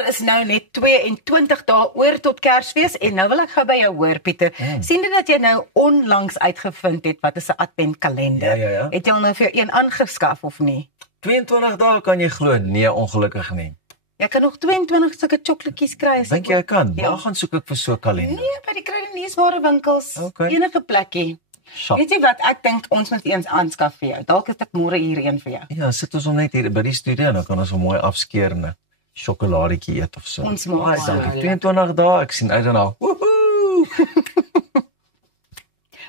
jaar is nou net 22 dae oor tot Kersfees en nou wil ek gou by jou hoor, Pieter. Sien dit dat jy nou onlangs uitgevind het wat is 'n adventkalender? Ja. Het jy al nou vir jou een aangeskaf of nie? 22 dae kan jy glo, nee, ongelukkig nie. Jy kan nog 22 sulke chocolaatjies kry. Dink jy kan? Ja. Waar gaan soek ek vir so 'n kalender? Nee, by die kruideniersware winkels. Okay. Enige plekkie. Shop. Weet jy wat, ek dink ons moet eens aanskaf vir jou. Dalk het ek môre hier een vir jou. Ja, sit ons hom net hier by die studio en dan kan ons hom mooi afskeer en 'n sjokoladetjie eet of so. Ons maak Baie dankie. 22 dae, ek sien uit daarna. Woehoe!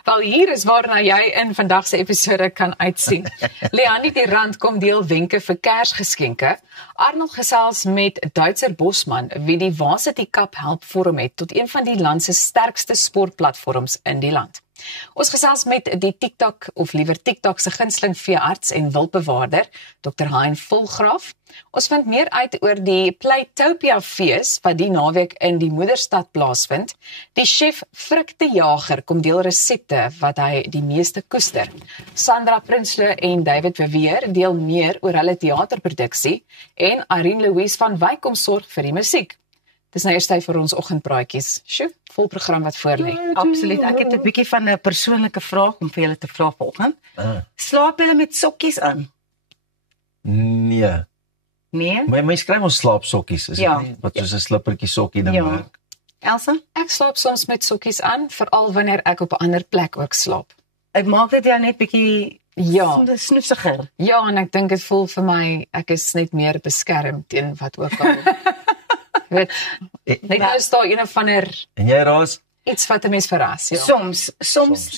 Wel, hier is waarna jy in vandag se episode kan uitsien. Leonie die Rand kom deel wenke vir Kersgeskenke. Arnold gesels met Duitser Bosman, wie die Varsity Cup help vorm het tot een van die land se sterkste sportplatforms in die land. Ons gesels met die TikTok of liewer TikTok se gunsteling veearts en wildbewaarder, Dr. Hein Volgraaf. Ons vind meer uit oor die Playtopia fees wat die naweek in die moederstad plaasvind. Die chef Frik de Jager kom deel resepte wat hy die meeste koester. Sandra Prinsloo en David Verweer deel meer oor hulle teaterproduksie en Irene Louise van Wyk kom sorg vir die musiek. Dis nou eers tyd vir ons oggendpraatjies. Sjoe, vol program wat voor lê. Absoluut. Ek het 'n bietjie van 'n persoonlike vraag om vir julle te vra vanoggend. Slaap julle met sokkies aan? Nee. Nee? My skryf ons slaapsokkies, is dit nie? Wat soos 'n slippertjie sokkie ding werk. Elsa? Ek slaap soms met sokkies aan, veral wanneer ek op 'n ander plek ook slaap. Ek maak dit jou net bietjie snoesiger. Ja, en ek dink dit voel vir my ek is net meer beskerm teen wat ook al. Weet, net nou is daar een van En jy Raas? Iets wat 'n mens verras, ja. Soms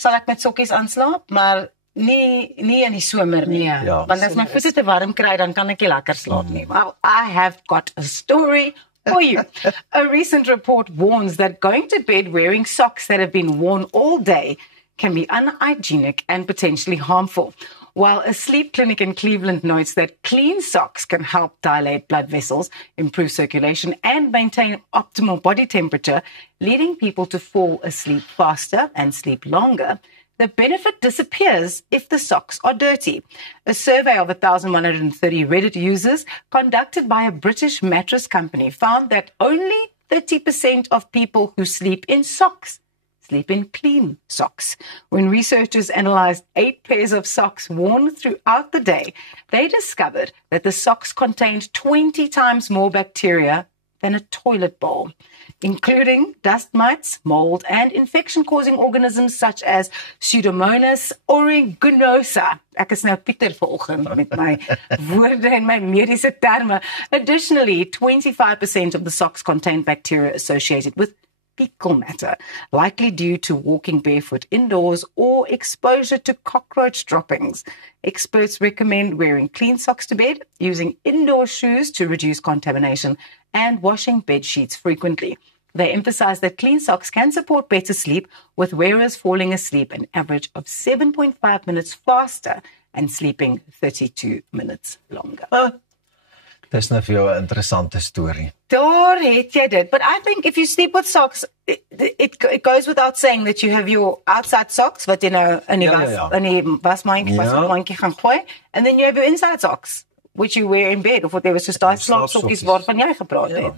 sal ek met sokkies aanslaap, maar nie in die somer nie. Nee, ja. Want as my voete te warm kry, dan kan ek nie lekker slaap nie. Well, I have got a story for you. A recent report warns that going to bed wearing socks that have been worn all day can be unhygienic and potentially harmful. While a sleep clinic in Cleveland notes that clean socks can help dilate blood vessels, improve circulation, and maintain optimal body temperature, leading people to fall asleep faster and sleep longer, the benefit disappears if the socks are dirty. A survey of 1,130 Reddit users conducted by a British mattress company found that only 30% of people who sleep in socks sleep in clean socks. When researchers analyzed 8 pairs of socks worn throughout the day, they discovered that the socks contained 20 times more bacteria than a toilet bowl, including dust mites, mold, and infection-causing organisms such as Pseudomonas aeruginosa. Ek is nou Pieter vanoggend met my woorde en my mediese terme. Additionally, 25% of the socks contain bacteria associated with fecal matter, likely due to walking barefoot indoors or exposure to cockroach droppings. Experts recommend wearing clean socks to bed, using indoor shoes to reduce contamination, and washing bed sheets frequently. They emphasize that clean socks can support better sleep, with wearers falling asleep an average of 7.5 minutes faster and sleeping 32 minutes longer. Dis nou vir jou 'n interessante storie. Daar het jy dit. But I think if you sleep with socks, it goes without saying that you have your outside socks, wat jy nou in die wasmandjie gaan gooi, and then you have your inside socks, which you wear in bed, of whatever, soos daai slaapsokkies waarvan jy gepraat het.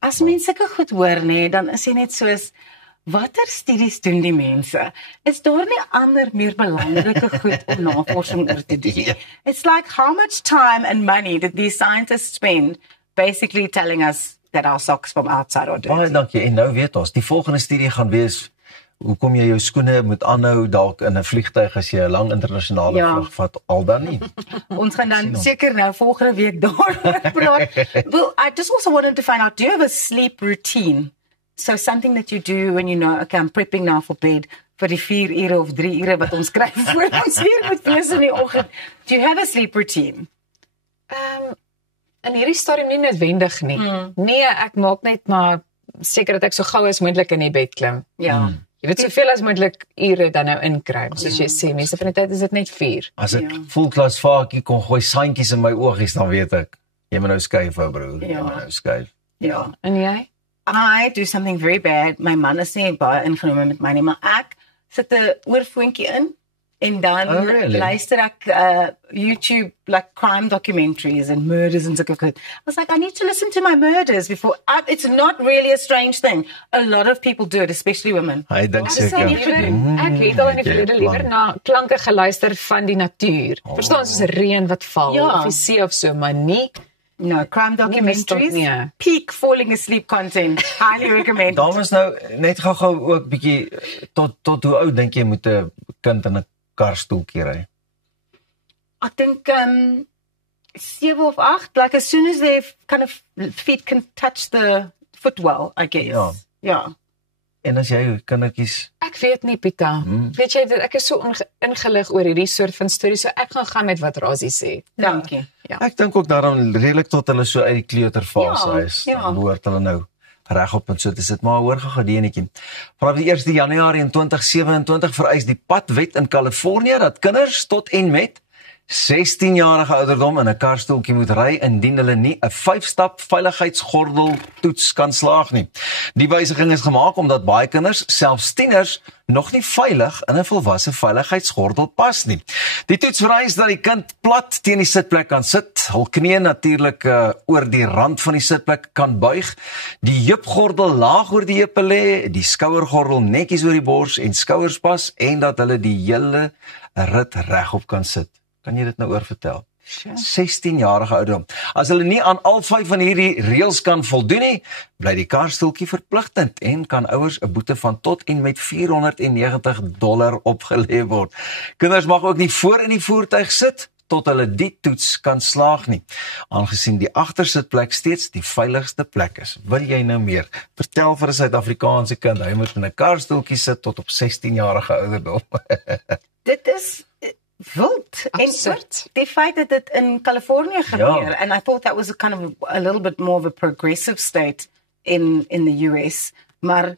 As mense sulke goed hoor, nee, dan is jy net soos, watter studies doen die mense? Is daar nie ander meer belangrike goed om navorsing oor te doen? It's like how much time and money did these scientists spend basically telling us that our socks from outside are dirty? Baie dankie. En nou weet ons, die volgende studie gaan wees hoekom jy jou skoene moet aanhou dalk in 'n vliegtuig as jy 'n lang internasionale vlug vat, al dan nie. Ons gaan dan seker nou volgende week daaroor praat. Well, I just also wanted to find out, do you have a sleep routine? So something that you do when you know, okay, I'm prepping now for bed, vir die 4 ure of 3 ure wat ons kry voor ons hier moet wees in die oggend. Do you have a sleep routine? In hierdie stadium nie noodwendig nie. Nee, ek maak net maar seker dat ek so gou as moontlik in die bed klim. Ja. Jy weet soveel as moontlik ure dan nou inkry. Soos jy sê, meeste van die tyd is dit net 4. As ek voelklas vaartjie kon gooi sandjies in my oogies, dan weet ek, jy moet nou skuif, ou broer. Jy moet nou skuif. Ja. En jy? I do something very bad. My man is nie baie ingenome met my nie, maar ek sit 'n oorfoontjie in En dan really? luister ek YouTube like crime documentaries and murders and sulke goed. I was like, I need to listen to my murders before. It's not really a strange thing. A lot of people do it, especially women. Hy dink Ek het seker. al in die verlede liewer na klanke geluister van die natuur. Verstaan, soos reën wat val Ja. of die see of so, maar nie. No, crime documentaries, nie. peak falling asleep content. Highly recommend. Dames nou net gou ook bietjie tot hoe oud dink jy moet 'n kind in 'n karstoeltjie ry? I think 7 of 8, like as soon as their kind of feet can touch the footwell, I guess. Ja. Yeah. En as jy kindertjies Ek weet nie, Pita. Weet jy, ek is so ingelig oor hierdie soort van stories, so ek gaan met wat Rasie sê. Dankie. Ja. Ek dink ook daarom redelik tot hulle so uit die kleuterfase Ja, is, ja. dan behoort hulle nou regop en so te sit. Maar hoor gou die enetjie. Vanaf die 1 Januarie in 2027 vereis die padwet in Kalifornië dat kinders tot en met 16-jarige ouderdom in 'n karstoeltjie moet ry indien hulle nie 'n 5-stap veiligheidsgordel toets kan slaag nie. Die wysiging is gemaak omdat baie kinders, selfs tieners, nog nie veilig in 'n volwasse veiligheidsgordel pas nie. Die toets vereis dat die kind plat teen die sitplek kan sit, hul knieë natuurlik oor die rand van die sitplek kan buig, die heupgordel laag oor die heupe lê, die skouergordel netjies oor die bors en skouers pas en dat hulle die hele rit regop kan sit. Kan jy dit nou oorvertel? 16-jarige ouderdom. As hulle nie aan al 5 van hierdie reëls kan voldoen nie, bly die karstoeltjie verpligtend en kan ouers 'n boete van tot en met $490 opgelê word. Kinders mag ook nie voor in die voertuig sit tot hulle die toets kan slaag nie, aangesien die agtersitplek steeds die veiligste plek is. Wil jy nou meer? Vertel vir 'n Suid-Afrikaanse kind, hy moet in 'n karstoeltjie sit tot op 16-jarige ouderdom. Dit is wild. Absurd. En die feit dat dit in Californië gebeur, and I thought that was a little bit more of a progressive state in the US. Maar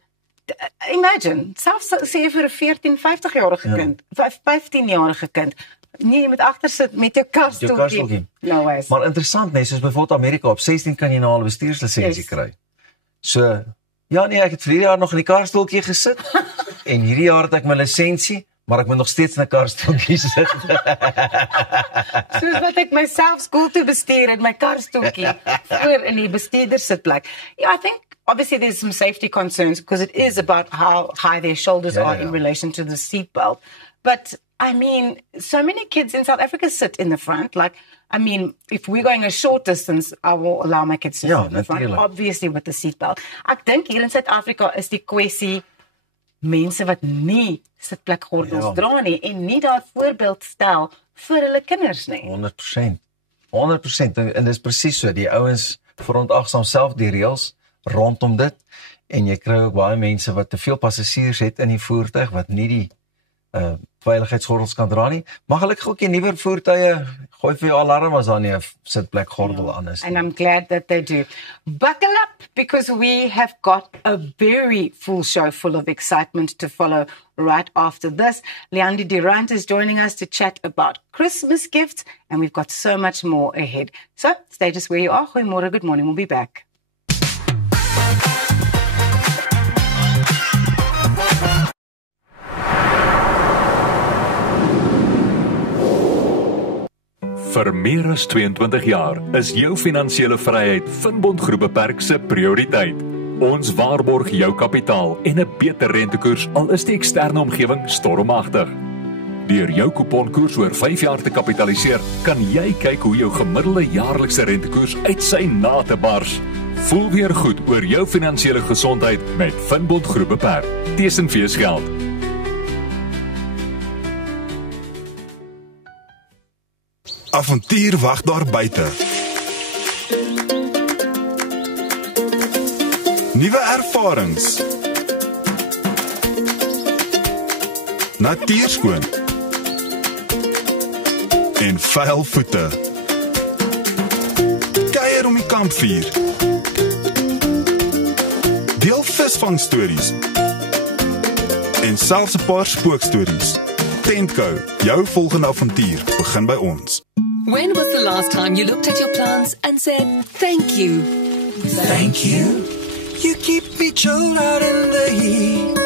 imagine, selfs sê vir 'n 14, 50-jarige kind, 15-jarige kind, nee, jy moet agter sit met jou karstoeltjie. No ways. Maar interessant nee, soos byvoorbeeld Amerika, op 16 kan jy nou al 'n bestuurslisensie kry. So, ja nee, ek het vir hierdie jaar nog in die karstoeltjie gesit en hierdie jaar het ek my lisensie, maar ek moet nog steeds in 'n karstoeltjie sit. Soos wat ek myself skool toe bestuur in my karstoeltjie voor in die bestuurdersitplek. Yeah, I think obviously there's some safety concerns because it is about how high their shoulders are in relation to the seatbelt. But I mean, so many kids in South Africa sit in the front. Like, I mean, if we're going a short distance, I will allow my kids to sit in the front, obviously with the seatbelt. Ek dink hier in Suid-Afrika is die kwessie mense wat nie sitplekgordels dra nie en nie daar voorbeeld stel vir hulle kinders nie. 100%. 100% en dis presies so. Die ouens verontagsaam self die reëls rondom dit en jy kry ook baie mense wat te veel passasiers het in die voertuig wat nie die veiligheidsgordels kan dra nie. Maar gelukkig ook die nuwer voertuie gooi vir jou alarm as daar nie 'n sitplekgordel aan is nie. And I'm glad that they do. Buckle up because we have got a very full show full of excitement to follow right after this. Leandi Durant is joining us to chat about Christmas gifts and we've got so much more ahead. So stay just where you are. Goeiemôre, good morning. We'll be back. Vir meer as 22 jaar is jou finansiële vryheid Finbond Groep Beperk se prioriteit. Ons waarborg jou kapitaal en 'n beter rentekoers al is die eksterne omgewing stormagtig. Deur jou kuponkoers oor 5 jaar te kapitaliseer, kan jy kyk hoe jou gemiddelde jaarlikse rentekoers uit sy nate bars. Voel weer goed oor jou finansiële gesondheid met Finbond Groep Beperk. Tesenfees geld. Avontuur wag daar buite. Nuwe ervarings. Natuurskoon. En vuil voete. Kuier om die kampvuur. Deel visvangstories. En selfs 'n paar spookstories. Tentco, jou volgende avontuur begin by ons. When was the last time you looked at your plants and said, thank you? Thank you. You keep me chilled out in the heat.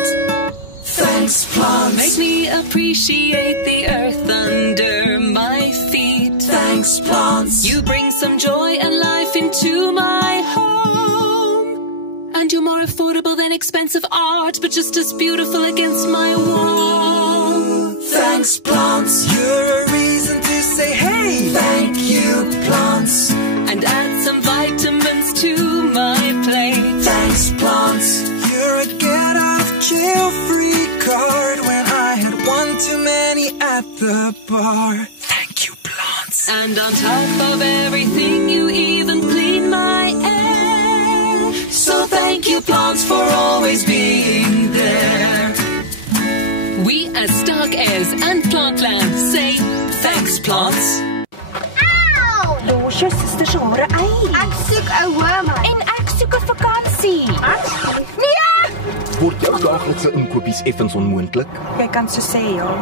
Thanks, plants. Make me appreciate the earth under my feet. Thanks, plants. You bring some joy and life into my home. And you're more affordable than expensive art, but just as beautiful against my wall. Thanks, plants. You're a reason to say, hey, thank you, plants. And add some vitamins to my plate. Thanks, plants. You're a get out of jail free card when I had one too many at the bar. Thank you, plants. And on top of everything, you even clean my air. So thank you, plants, for always being there. We as Stark Airs and Plantland say thanks, plants. Los jou suster se hare uit. Ek soek 'n homer. En ek soek 'n vakansie. Nee! Word jou daaglikse inkopies effens onmoontlik? Jy kan so sê, ja.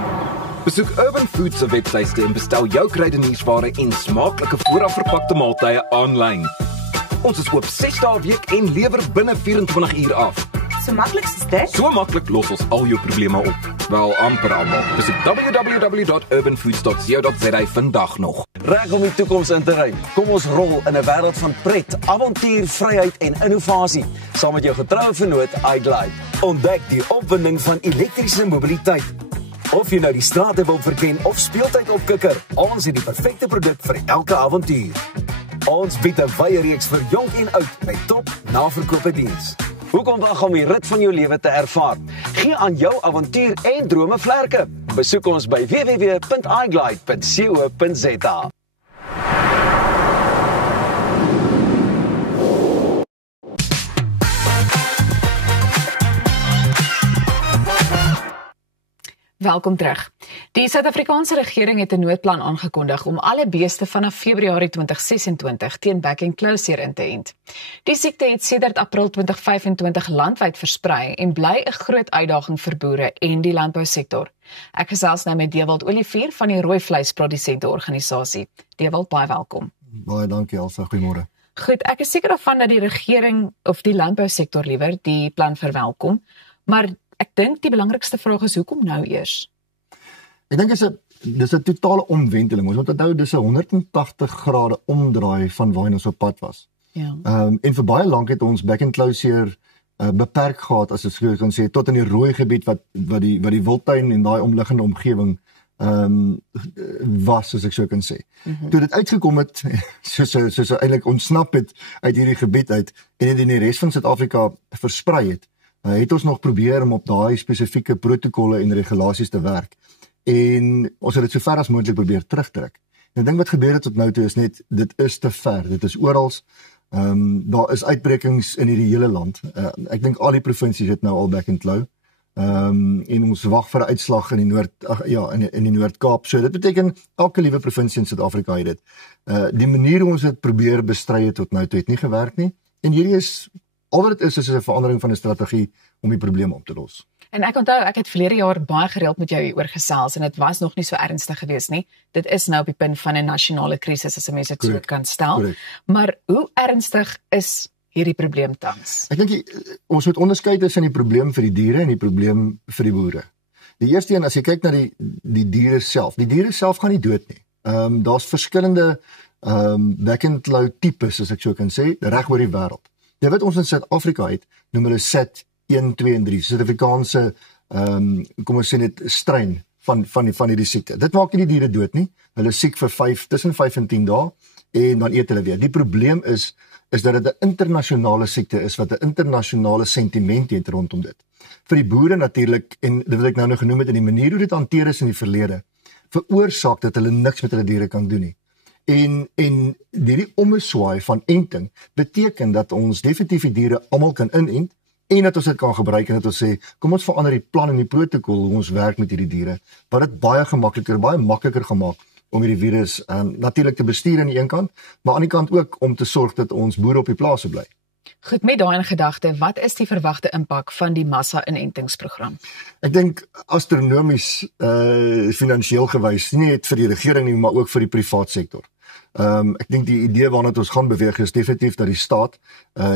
Besoek Urban Foods se webtuiste en bestel jou kruideniersware en smaaklike voorafverpakte maaltye aanlyn. Ons is oop 6 dae 'n week en lewer binne 24 uur af. So maklik is dit. So maklik los ons al jou probleme op. Wel amper almal. Besoek www.urbanfoods.co.za vandag nog. Reg om die toekoms in te ry. Kom ons rol in 'n wêreld van pret, avontuur, vryheid en innovasie saam met jou getroue vennoot iGlide. Ontdek die opwinding van elektriese mobiliteit. Of jy nou die strate wil verken of speeltyd op kikker, ons het die perfekte produk vir elke avontuur. Ons bied 'n wye reeks vir jonk en oud met top naverkope diens. Hoekom wag om die rit van jou lewe te ervaar? Gee aan jou avontuur en drome vlerke. Besoek ons by www.iglide.co.za. Welkom terug. Die Suid-Afrikaanse regering het 'n noodplan aangekondig om alle beeste vanaf Februarie 2026 teen back and closure in te ent. Die siekte het sedert April 2025 landwyd versprei en bly 'n groot uitdaging vir boere en die landbousektor. Ek gesels nou met Dewald Olivier van die Rooi Vleisprodusente Organisasie. Dewald, baie welkom. Baie dankie Elsa, goeiemôre. Goed, ek is seker daarvan dat die regering of die landbousektor liewer die plan verwelkom, maar ek dink die belangrikste vraag is hoekom nou eers? Ek dink dis 'n totale omwenteling. Ons moet onthou dis 'n 180 grade omdraai van waar ons op pad was. Ja. En vir baie lank het ons back and closure beperk gehad, as ek so kan sê, tot in die rooi gebied wat die wildtuin en daai omliggende omgewing was, as ek so kan sê. Toe dit uitgekom het, soos eintlik ontsnap het uit hierdie gebied uit en dit in die res van Suid-Afrika versprei het ons nog probeer om op daai spesifieke protokolle en regulasies te werk. En ons het dit so ver as moontlik probeer terugtrek. En ek dink wat gebeur het tot nou toe is net, dit is te ver, dit is oral. Daar is uitbrekings in hierdie hele land. Ek dink al die provinsies het nou al back and low. En ons wag vir 'n uitslag in die Noord-Kaap. So dit beteken elke liewe provinsie in Suid-Afrika het dit. Die manier hoe ons dit probeer bestry het tot nou toe het nie gewerk nie. En hierdie is al wat dit is 'n verandering van 'n strategie om die probleem op te los. En ek onthou, ek het verlede jaar baie gereeld met jou hieroor gesels en dit was nog nie so ernstig geweest nie. Dit is nou op die punt van 'n nasionale krisis as 'n mens dit so kan stel. Correct. Maar hoe ernstig is hierdie probleem tans? Ek dink ons moet onderskei tussen die probleem vir die diere en die probleem vir die boere. Die eerste een, as jy kyk na die diere self. Die diere self gaan nie dood nie. Daar's verskillende back and low tipes, as ek so kan sê, reg oor die wêreld. Dit wat ons in Suid-Afrika het, noem hulle SIT 1, 2 en 3, Suid-Afrikaanse kom ons sê net strain van hierdie siekte. Dit maak nie die diere dood nie. Hulle is siek vir tussen 5 en 10 dae en dan eet hulle weer. Die probleem is dat dit 'n internasionale siekte is wat 'n internasionale sentiment het rondom dit. Vir die boere natuurlik, en dit wil ek nou genoem het in die manier hoe dit hanteer is in die verlede, veroorsaak dat hulle niks met hulle diere kan doen nie. En hierdie ommeswaai van enting beteken dat ons definitief die diere almal kan inent en dat ons dit kan gebruik en dat ons sê, kom ons verander die plan en die protokol hoe ons werk met hierdie diere, wat dit baie makliker gemaak om hierdie virus natuurlik te bestuur aan die een kant, maar aan die kant ook om te sorg dat ons boere op die plase bly. Goed, met daai in gedagte, wat is die verwagte impak van die massa-inentingsprogram? Ek dink astronomies finansiëel gewys, nie net vir die regering nie, maar ook vir die privaat sektor. Ek dink die idee waarna ons gaan beweeg is definitief dat die staat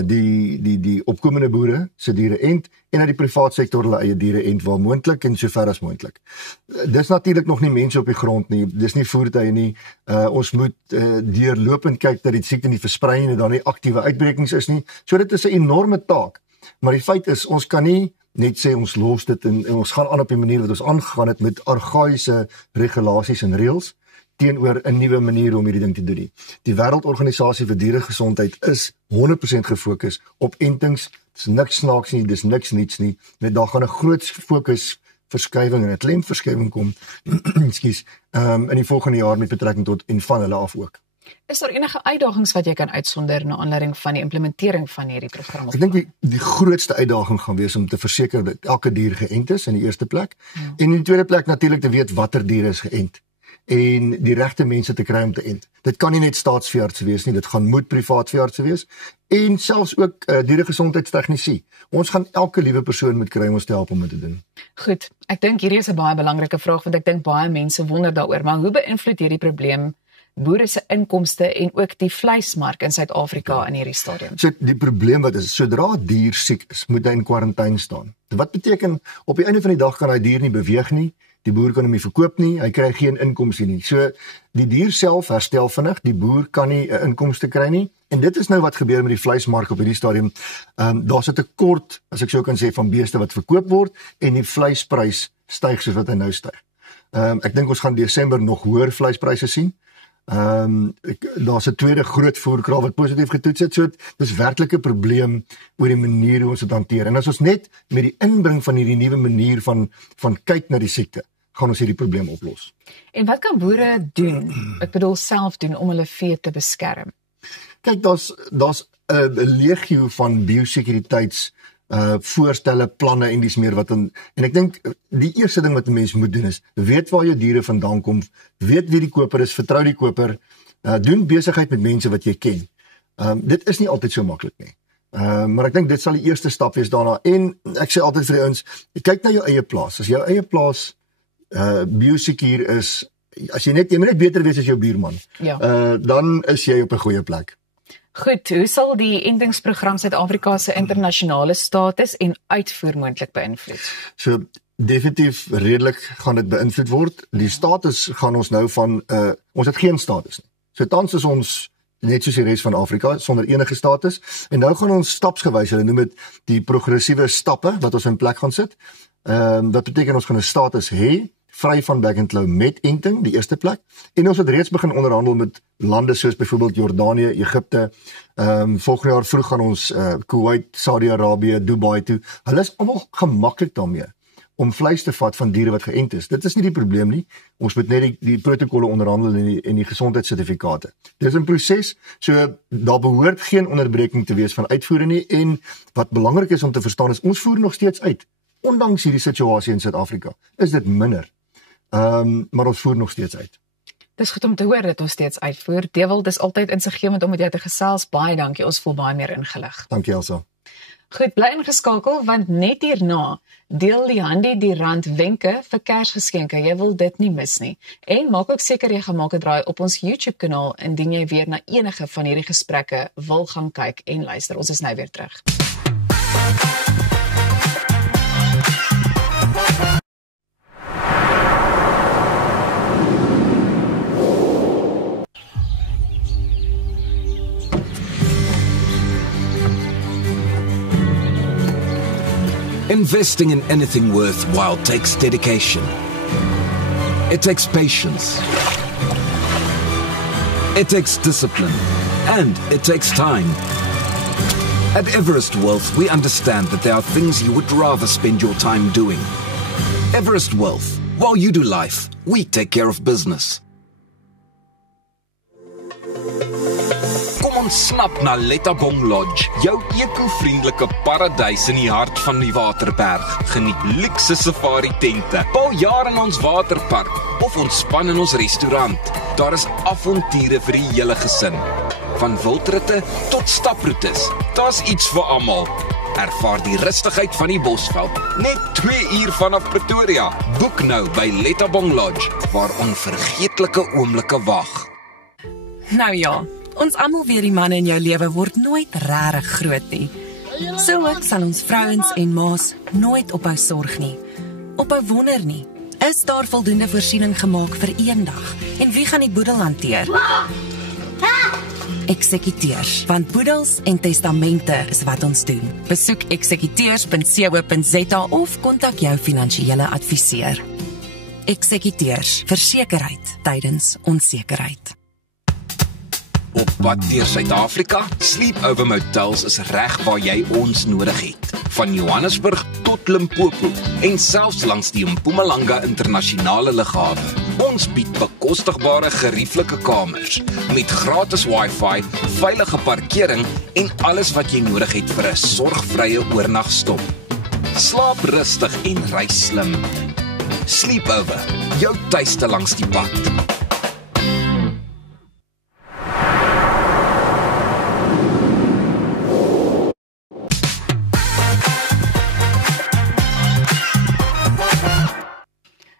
die opkomende boere se diere ent en dat die privaat sektor hulle eie diere ent waar moontlik en sover as moontlik. Dis natuurlik nog nie mense op die grond nie, dis nie voertuie nie. Ons moet deurlopend kyk dat die siekte nie versprei nie, dat daar nie aktiewe uitbrekings is nie. So dit is 'n enorme taak. Maar die feit is ons kan nie net sê ons los dit en ons gaan aan op die manier wat ons aangegaan het met argaïese regulasies en reëls teenoor 'n nuwe manier om hierdie ding te doen nie. Die Wêreldorganisasie vir Dieregesondheid is 100% gefokus op entings. Dis niks snaaks nie, dis niks niets nie. Net daar gaan 'n groot fokusverskywing en 'n klemverskywing kom, ekskuus, in die volgende jaar met betrekking tot en van hulle af ook. Is daar enige uitdagings wat jy kan uitsonder na aanleiding van die implementering van hierdie program? Ek dink die grootste uitdaging gaan wees om te verseker dat elke dier geënt is in die eerste plek. En in die tweede plek natuurlik te weet watter diere is geënt en die regte mense te kry om te ent. Dit kan nie net staatsveeartse wees nie, dit gaan moet privaat veeartse wees en selfs ook dieregesondheidstegnisie. Ons gaan elke liewe persoon moet kry om ons te help om dit te doen. Goed, ek dink hierdie is 'n baie belangrike vraag want ek dink baie mense wonder daaroor, maar hoe beïnvloed hierdie probleem boere se inkomste en ook die vleismark in Suid-Afrika in hierdie stadium? So die probleem wat is, sodra 'n dier siek is, moet hy in kwarantyne staan. Wat beteken op die einde van die dag kan hy dier nie beweeg nie, die boer kan hom nie verkoop nie, hy kry geen inkomste nie. So die dier self herstel vinnig, die boer kan nie 'n inkomste kry nie. En dit is nou wat gebeur met die vleismark op hierdie stadium. Daar's 'n tekort, as ek so kan sê, van beeste wat verkoop word en die vleisprys styg soos wat hy nou styg. Ek dink ons gaan Desember nog hoër vleispryse sien. Daar's 'n tweede groot voerkraal wat positief getoets het, so dis werklik 'n probleem oor die manier hoe ons dit hanteer. En as ons net met die inbring van hierdie nuwe manier van kyk na die siekte, gaan ons hierdie probleem oplos. En wat kan boere doen? Ek bedoel self doen om hulle vee te beskerm. Kyk, daar's 'n legio van biosekuriteits voorstelle, planne en dis meer wat en ek dink die eerste ding wat 'n mens moet doen is weet waar jou diere vandaan kom, weet wie die koper is, vertrou die koper, doen besigheid met mense wat jy ken. Dit is nie altyd so maklik nie. Maar ek dink dit sal die eerste stap wees daarna. En ek sê altyd vir die ouens, kyk na jou eie plaas. As jou eie plaas biosekuur is, as jy moet net beter wees as jou buurman. Ja. Dan is jy op 'n goeie plek. Goed, hoe sal die entingsprogram Suid-Afrika se internasionale status en uitvoer moontlik beïnvloed? So definitief redelik gaan dit beïnvloed word. Die status gaan ons nou van ons het geen status nie. So tans is ons net soos die res van Afrika sonder enige status en nou gaan ons stapsgewys, hulle noem dit die progressiewe stappe wat ons in plek gaan sit. Dat beteken ons gaan 'n status hê vry van back and claw met enting, die eerste plek. En ons het reeds begin onderhandel met lande soos byvoorbeeld Jordanië, Egipte. Volgende jaar vroeg gaan ons Kuwait, Saudi-Arabië, Dubai toe. Hulle is almal gemaklik daarmee om vleis te vat van diere wat geënt is. Dit is nie die probleem nie. Ons moet net die protokolle onderhandel en die gesondheidssertifikate. Dit is 'n proses, so daar behoort geen onderbreking te wees van uitvoere nie. En wat belangrik is om te verstaan is ons voer nog steeds uit. Ondanks hierdie situasie in Suid-Afrika is dit minder. Maar ons voer nog steeds uit. Dis goed om te hoor dat ons steeds uitvoer. Dewald, dis altyd insiggewend om met jou te gesels. Baie dankie. Ons voel baie meer ingelig. Dankie Elsa. Goed, bly ingeskakel want net hierna deel Liandi die rand wenke vir Kersgeskenke. Jy wil dit nie mis nie. En maak ook seker jy gemaak 'n draai op ons YouTube kanaal indien jy weer na enige van hierdie gesprekke wil gaan kyk en luister. Ons is nou weer terug. Investing in anything worthwhile takes dedication. It takes patience. It takes discipline. And it takes time. At Everest Wealth, we understand that there are things you would rather spend your time doing. Everest Wealth. While you do life, we take care of business. Kom ons snap na Lettabong Lodge, jou eco-vriendelike paradys in die hart van die Waterberg. Geniet luukse safari tente, bou jaar in ons waterpark of ontspan in ons restaurant. Daar is avonture vir die hele gesin. Van wildritte tot staproetes, daar's iets vir almal. Ervaar die rustigheid van die Bosveld, net 2 uur vanaf Pretoria. Boek nou by Lettabong Lodge, waar onvergeetlike oomblikke wag. Nou ja, ons almal weet die manne in jou lewe word nooit regtig groot nie. So ook sal ons vrouens en maas nooit ophou sorg nie. Ophou wonder nie. Is daar voldoende voorsiening gemaak vir eendag? En wie gaan die boedel hanteer? Eksekuteurs, want boedels en testamente is wat ons doen. Besoek eksekuteurs.co.za of kontak jou finansiële adviseur. Eksekuteurs, versekerheid tydens onsekerheid. Op pad deur Suid-Afrika, Sleepover Motels is reg waar jy ons nodig het. Van Johannesburg tot Limpopo en selfs langs die Mpumalanga internasionale lughawe. Ons bied bekostigbare gerieflike kamers met gratis wifi, veilige parkering en alles wat jy nodig het vir 'n sorgvrye oornagstop. Slaap rustig en reis slim. Sleepover, jou tuiste langs die pad.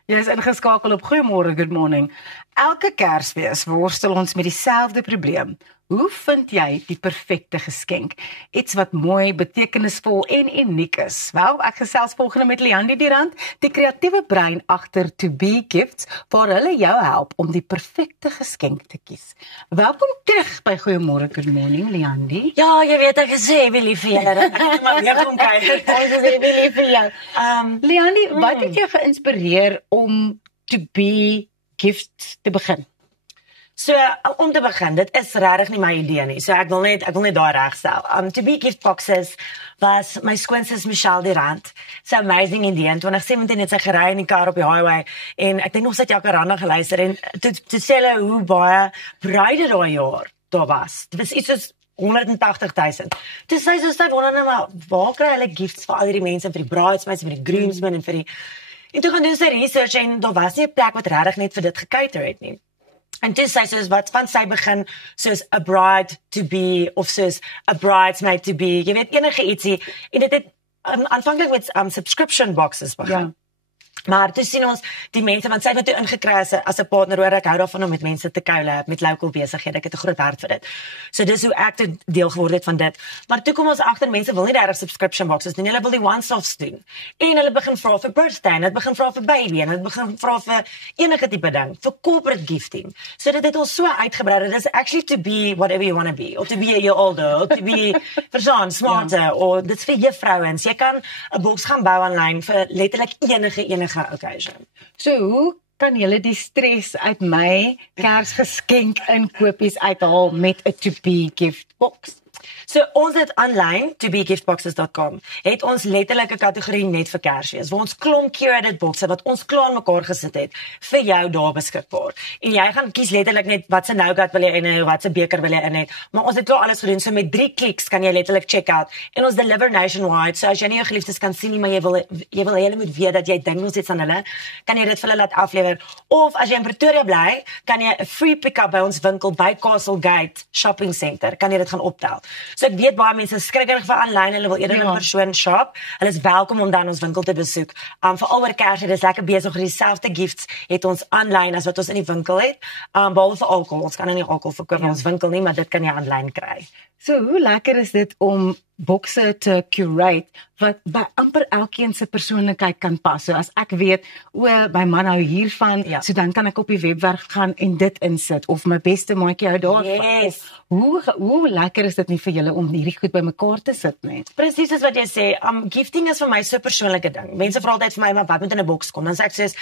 Jy is ingeskakel op Goeiemôre, Good Morning. Elke Kersfees worstel ons met dieselfde probleem. Hoe vind jy die perfekte geskenk? Iets wat mooi, betekenisvol en uniek is. Wel, ek gesels volgende met Leandi die Rand, die kreatiewe brein agter To Be Gifts, waar hulle jou help om die perfekte geskenk te kies. Welkom terug by Goeiemôre, Good Morning, Leandi. Ja, jy weet ek gesê, wie lief vir julle. Ek het maar weer kom kyk. Ons is wie lief vir jou. Leandi, wat het jou geïnspireer om To Be Gifts te begin? So, om te begin, dit is regtig nie my idee nie. So ek wil net daar regstel. To Be Gift Boxes was my skoonsis Michelle die Rand. So amazing idee. In 2017 het sy gery in die kar op die highway en ek dink nog sy het Jacaranda geluister en toe sê hulle hoe baie bruide daai jaar daar was. Dit was iets soos 180,000. Toe sy wonder nou maar, waar kry hulle gifts vir al die mense, vir die bridesmaids, vir die groomsmen en vir die... En toe gaan doen sy research en daar was nie 'n plek wat regtig net vir dit gecater het nie. En toe sê sy wat van sy begin soos a bride to be of soos a bridesmaid to be. Jy weet enige ietsie en dit het aanvanklik met subscription boxes begin. Ja. Maar toe sien ons die mense want sy het toe ingekry as 'n partner hoor ek hou daarvan om met mense te kuile met local besighede. Ek het 'n groot hart vir dit. So dis hoe ek toe deel geword het van dit. Maar toe kom ons agter mense wil nie regtig subscription boxes doen. Hulle wil die one-offs doen. En hulle begin vra vir birthday, hulle begin vra vir baby en hulle begin vra vir enige tipe ding, vir corporate gifting. So dit het ons so uitgebrei. Dit is actually to be whatever you want to be, or to be a year older, or to be verstaan, smarter, or dit's vir juffrouens. Jy kan 'n boks gaan bou aanlyn vir letterlik enige occasion. So hoe kan julle die stres uit my Kersgeskenk inkopies uithaal met 'n To Be Gift Box? So ons het aanlyn tobegiftboxes.com het ons letterlik 'n kategorie net vir Kersfees waar ons klomp curated boxes wat ons klaar aan mekaar gesit het vir jou daar beskikbaar. En jy gaan kies letterlik net wat se nougat wil jy in hê, wat se beker wil jy in hê. Maar ons het klaar alles gedoen. So met 3 kliks kan jy letterlik check out en ons deliver nationwide. So as jy nie jou geliefdes kan sien nie, maar jy wil hulle moet weet dat jy dink ons iets aan hulle, kan jy dit vir hulle laat aflewer. Of as jy in Pretoria bly, kan jy 'n free pick-up by ons winkel by Castle Gate Shopping Center. Kan jy dit gaan optel. So ek weet baie mense skrikkerig vir aanlyn, hulle wil eerder in persoon shop. Hulle is welkom om dan ons winkel te besoek. Veral oor Kersfees, dis lekker besig oor dieselfde gifts het ons aanlyn as wat ons in die winkel het. Behalwe vir alkohol, ons kan nou nie alkohol verkoop in ons winkel nie, maar dit kan jy aanlyn kry. So hoe lekker is dit om bokse te curate wat by amper elkeen se persoonlikheid kan pas. So as ek weet, my man hou hiervan, so dan kan ek op die webwerf gaan en dit insit of my beste maatjie hou daarvan. Yes. Hoe lekker is dit nie vir julle om hierdie goed bymekaar te sit nie? Presies soos wat jy sê, gifting is vir my so 'n persoonlike ding. Mense vra altyd vir my, maar wat moet in 'n boks kom? Dan sê ek soos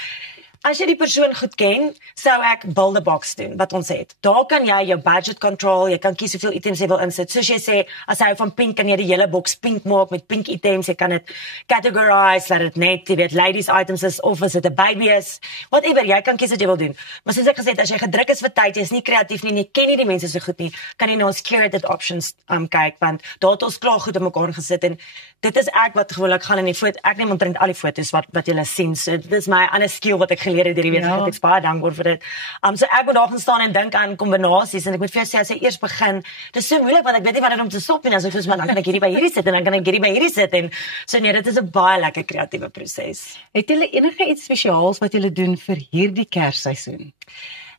as jy die persoon goed ken, sou ek build a box doen, wat ons het. Daar kan jy jou budget control, jy kan kies hoeveel items jy wil insit. Soos jy sê, as jy van pink, kan jy die hele box pink maak met pink items, jy kan dit categorize, dat het net, jy weet, ladies items is, of as dit 'n baby is, whatever, jy kan kies wat jy wil doen. Maar soos ek gesê het, as jy gedruk is vir tyd, jy is nie kreatief nie, jy ken nie die mense so goed nie, kan jy na ons curated options kyk, want daar het ons klaar goed op mekaar gesit, en dit is ek wat gewoonlik gaan in die foto, ek neem omtrent al die foto's wat julle sien, so dit is my ander skill wat ek geleer het hierdie week, ek is baie dankbaar vir dit. So ek moet daar gaan staan en dink aan kombinasies, en ek moet vir jou sê, as jy eers begin, dit is so moeilik, want ek weet nie wat om te stop nie, as ek soos, maar dan kan ek hierdie by hierdie sit, en dan kan ek hierdie by hierdie sit, en so nee, dit is 'n baie lekker kreatiewe proses. Het julle enige iets spesiaals wat julle doen vir hierdie Kersseisoen?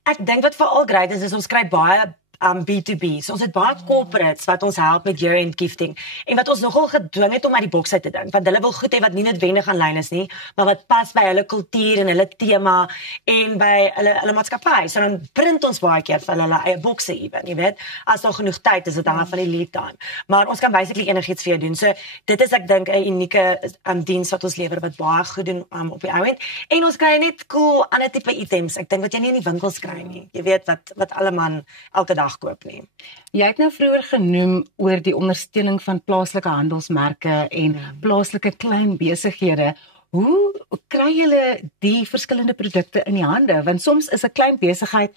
Ek dink wat veral great is ons kry baie B2B. So ons het baie corporates wat ons help met year-end gifting en wat ons nogal gedwing het om uit die boks uit te dink, want hulle wil goed hê wat nie noodwendig aanlyn is nie, maar wat pas by hulle kultuur en hulle tema en by hulle maatskappy. So dan print ons baie keer vir hulle eie bokse ewen, jy weet, as daar genoeg tyd is, dit hang af van die lead time. Maar ons kan basically enigiets vir jou doen. So dit is ek dink 'n unieke diens wat ons lewer wat baie goed doen op die ou end. En ons kry net cool ander tipe items. Ek dink wat jy nie in die winkels kry nie. Jy weet wat alle man elke dag koop nie. Jy het nou vroeër genoem oor die ondersteuning van plaaslike handelsmerke en plaaslike klein besighede. Hoe kry julle die verskillende produkte in die hande? Want soms is 'n klein besigheid,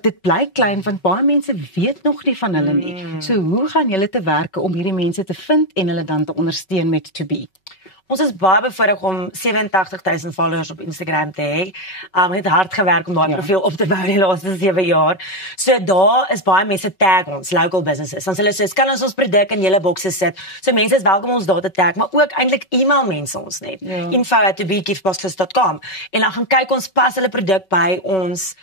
dit bly klein want baie mense weet nog nie van hulle nie. So hoe gaan julle te werk om hierdie mense te vind en hulle dan te ondersteun met To Be? Ons is baie bevoorreg om 87,000 followers op Instagram te hê. Het hard gewerk om daai profiel op te bou die laaste 7 jaar. So daar is baie mense tag ons, local businesses. Dan hulle sê, kan ons produk in julle bokse sit? So mense is welkom om ons daar te tag, maar ook eintlik e-mail mense ons net. info@tobegiftboxes.com. En dan gaan kyk ons pas hulle produk by ons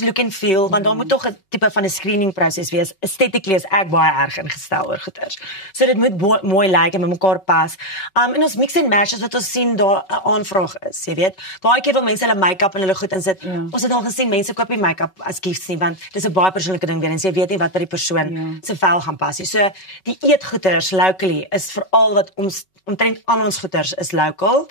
look and feel, want daar moet tog 'n tipe van 'n screening proses wees. Aesthetically is ek baie erg ingestel oor goeders. So dit moet mooi lyk en met mekaar pas. En ons mix and matches wat ons sien daar 'n aanvraag is, jy weet. Baie keer wil mense hulle make-up en hulle goed insit. Ons het al gesien mense koop nie make-up as gifts nie, want dis 'n baie persoonlike ding weer en jy weet nie wat by die persoon se vel gaan pas nie. So die eetgoeders locally is veral wat ons omtrent al ons goeders is local.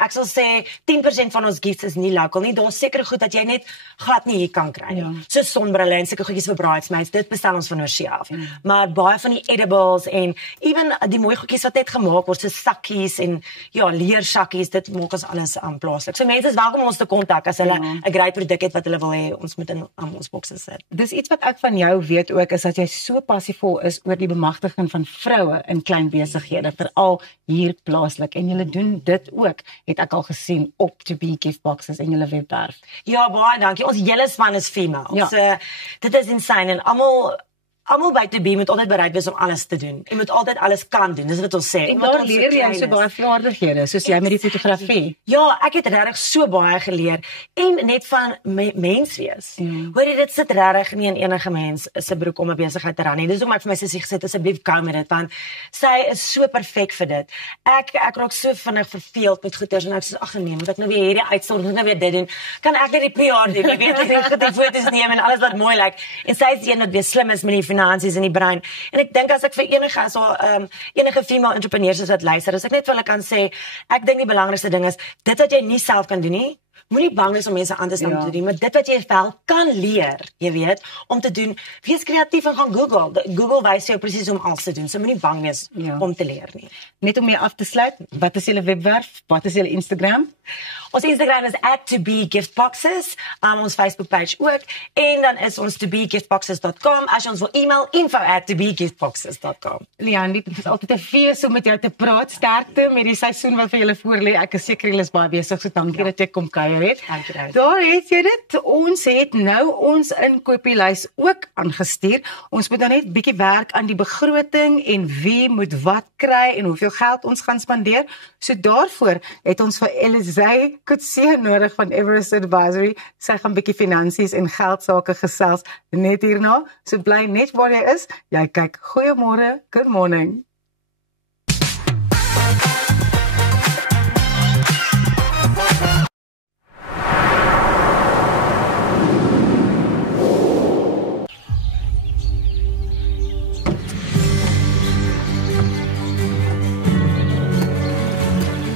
Ek sal sê 10% van ons gifts is nie local nie. Daar's seker goed dat jy net glad nie hier kan kry nie. So sonbrille en seker goedjies vir bridesmaids, dit bestel ons van oorsee af. Maar baie van die edibles en even die mooi goedjies wat net gemaak word, so sakkies en leersakkies, dit maak ons alles plaaslik. So mense is welkom om ons te kontak as hulle 'n great produk het wat hulle wil hê ons moet in ons bokse sit. Dis iets wat ek van jou weet ook, is dat jy so passievol is oor die bemagtiging van vroue in klein besighede, veral hier plaaslik, en julle doen dit ook, het ek al gesien op To Be Gift Boxes en julle webwerf. Ja, baie dankie. Ons hele span is female. So dit is insane en almal by To Be moet altyd bereid wees om alles te doen. Jy moet altyd alles kan doen. Dis wat ons sê. En daar leer jy so baie vaardighede, soos jy met die fotografie. Ja, ek het regtig so baie geleer en net van mens wees. Hoor jy, dit sit regtig nie in enige mens se broek om 'n besigheid te ran nie. Dis hoekom ek vir my sussie gesê het, asseblief kom met dit, want sy is so perfek vir dit. Ek raak so vinnig verveeld met goeders en ek sê ag nee, moet ek nou weer hierdie uitstort, moet nou weer dit doen. Kan ek net die PR doen? Jy weet, ek die foto's neem en alles wat mooi lyk. En sy is een wat weer slim is met die finansies in die brein. En ek dink as ek vir enige female entrepreneurs is wat luister, as ek net vir hulle kan sê, ek dink die belangrikste ding is, dit wat jy nie self kan doen nie, moenie bang wees om mense aan te staan om te doen, maar dit wat jy wel kan leer, jy weet, om te doen, wees kreatief en gaan Google. Google wys jou presies om alles te doen, so moenie bang wees om te leer nie. Net om mee af te sluit, wat is julle webwerf? Wat is julle Instagram? Ons Instagram is @tobegiftboxes, ons Facebook page ook, en dan is ons tobegiftboxes.com, as jy ons wil e-mail, info@tobegiftboxes.com. Leanne, dit is altyd 'n fees om met jou te praat, sterkte met die seisoen wat vir julle voorlê. Ek is seker julle is baie besig, so dankie dat jy kom kuier het. Dankie. Daar het jy dit. Ons het nou ons inkopieslys ook aangestuur. Ons moet nou net bietjie werk aan die begroting en wie moet wat kry en hoeveel geld ons gaan spandeer. So daarvoor het ons vir Elizay Kutse nodig van Everest Advisory. Sy gaan bietjie finansies en geldsake gesels net hierna. So bly net waar jy is. Jy kyk Goeiemôre, good morning.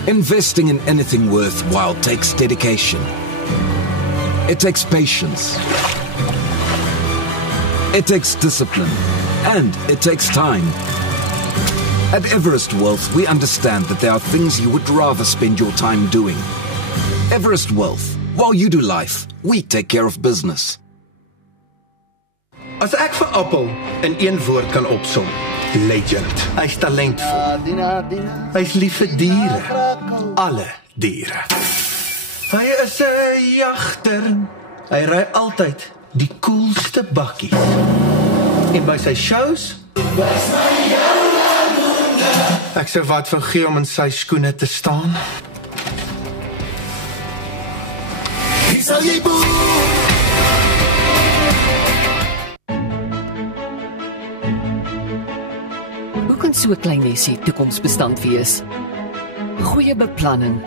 Investing in anything worthwhile takes dedication. It takes patience. It takes discipline. And it takes time. At Everest Wealth, we understand that there are things you would rather spend your time doing. Everest Wealth. While you do life, we take care of business. As ek vir Appel in een woord kan opsom, legend. Hy's talentvol. Hy's lief vir diere. Alle diere. Hy is 'n jagter. Hy ry altyd die coolste bakkies. En by sy shows, ek sou wat van gee om in sy skoene te staan. kan so klein lesie toekomsbestand wees. Goeie beplanning,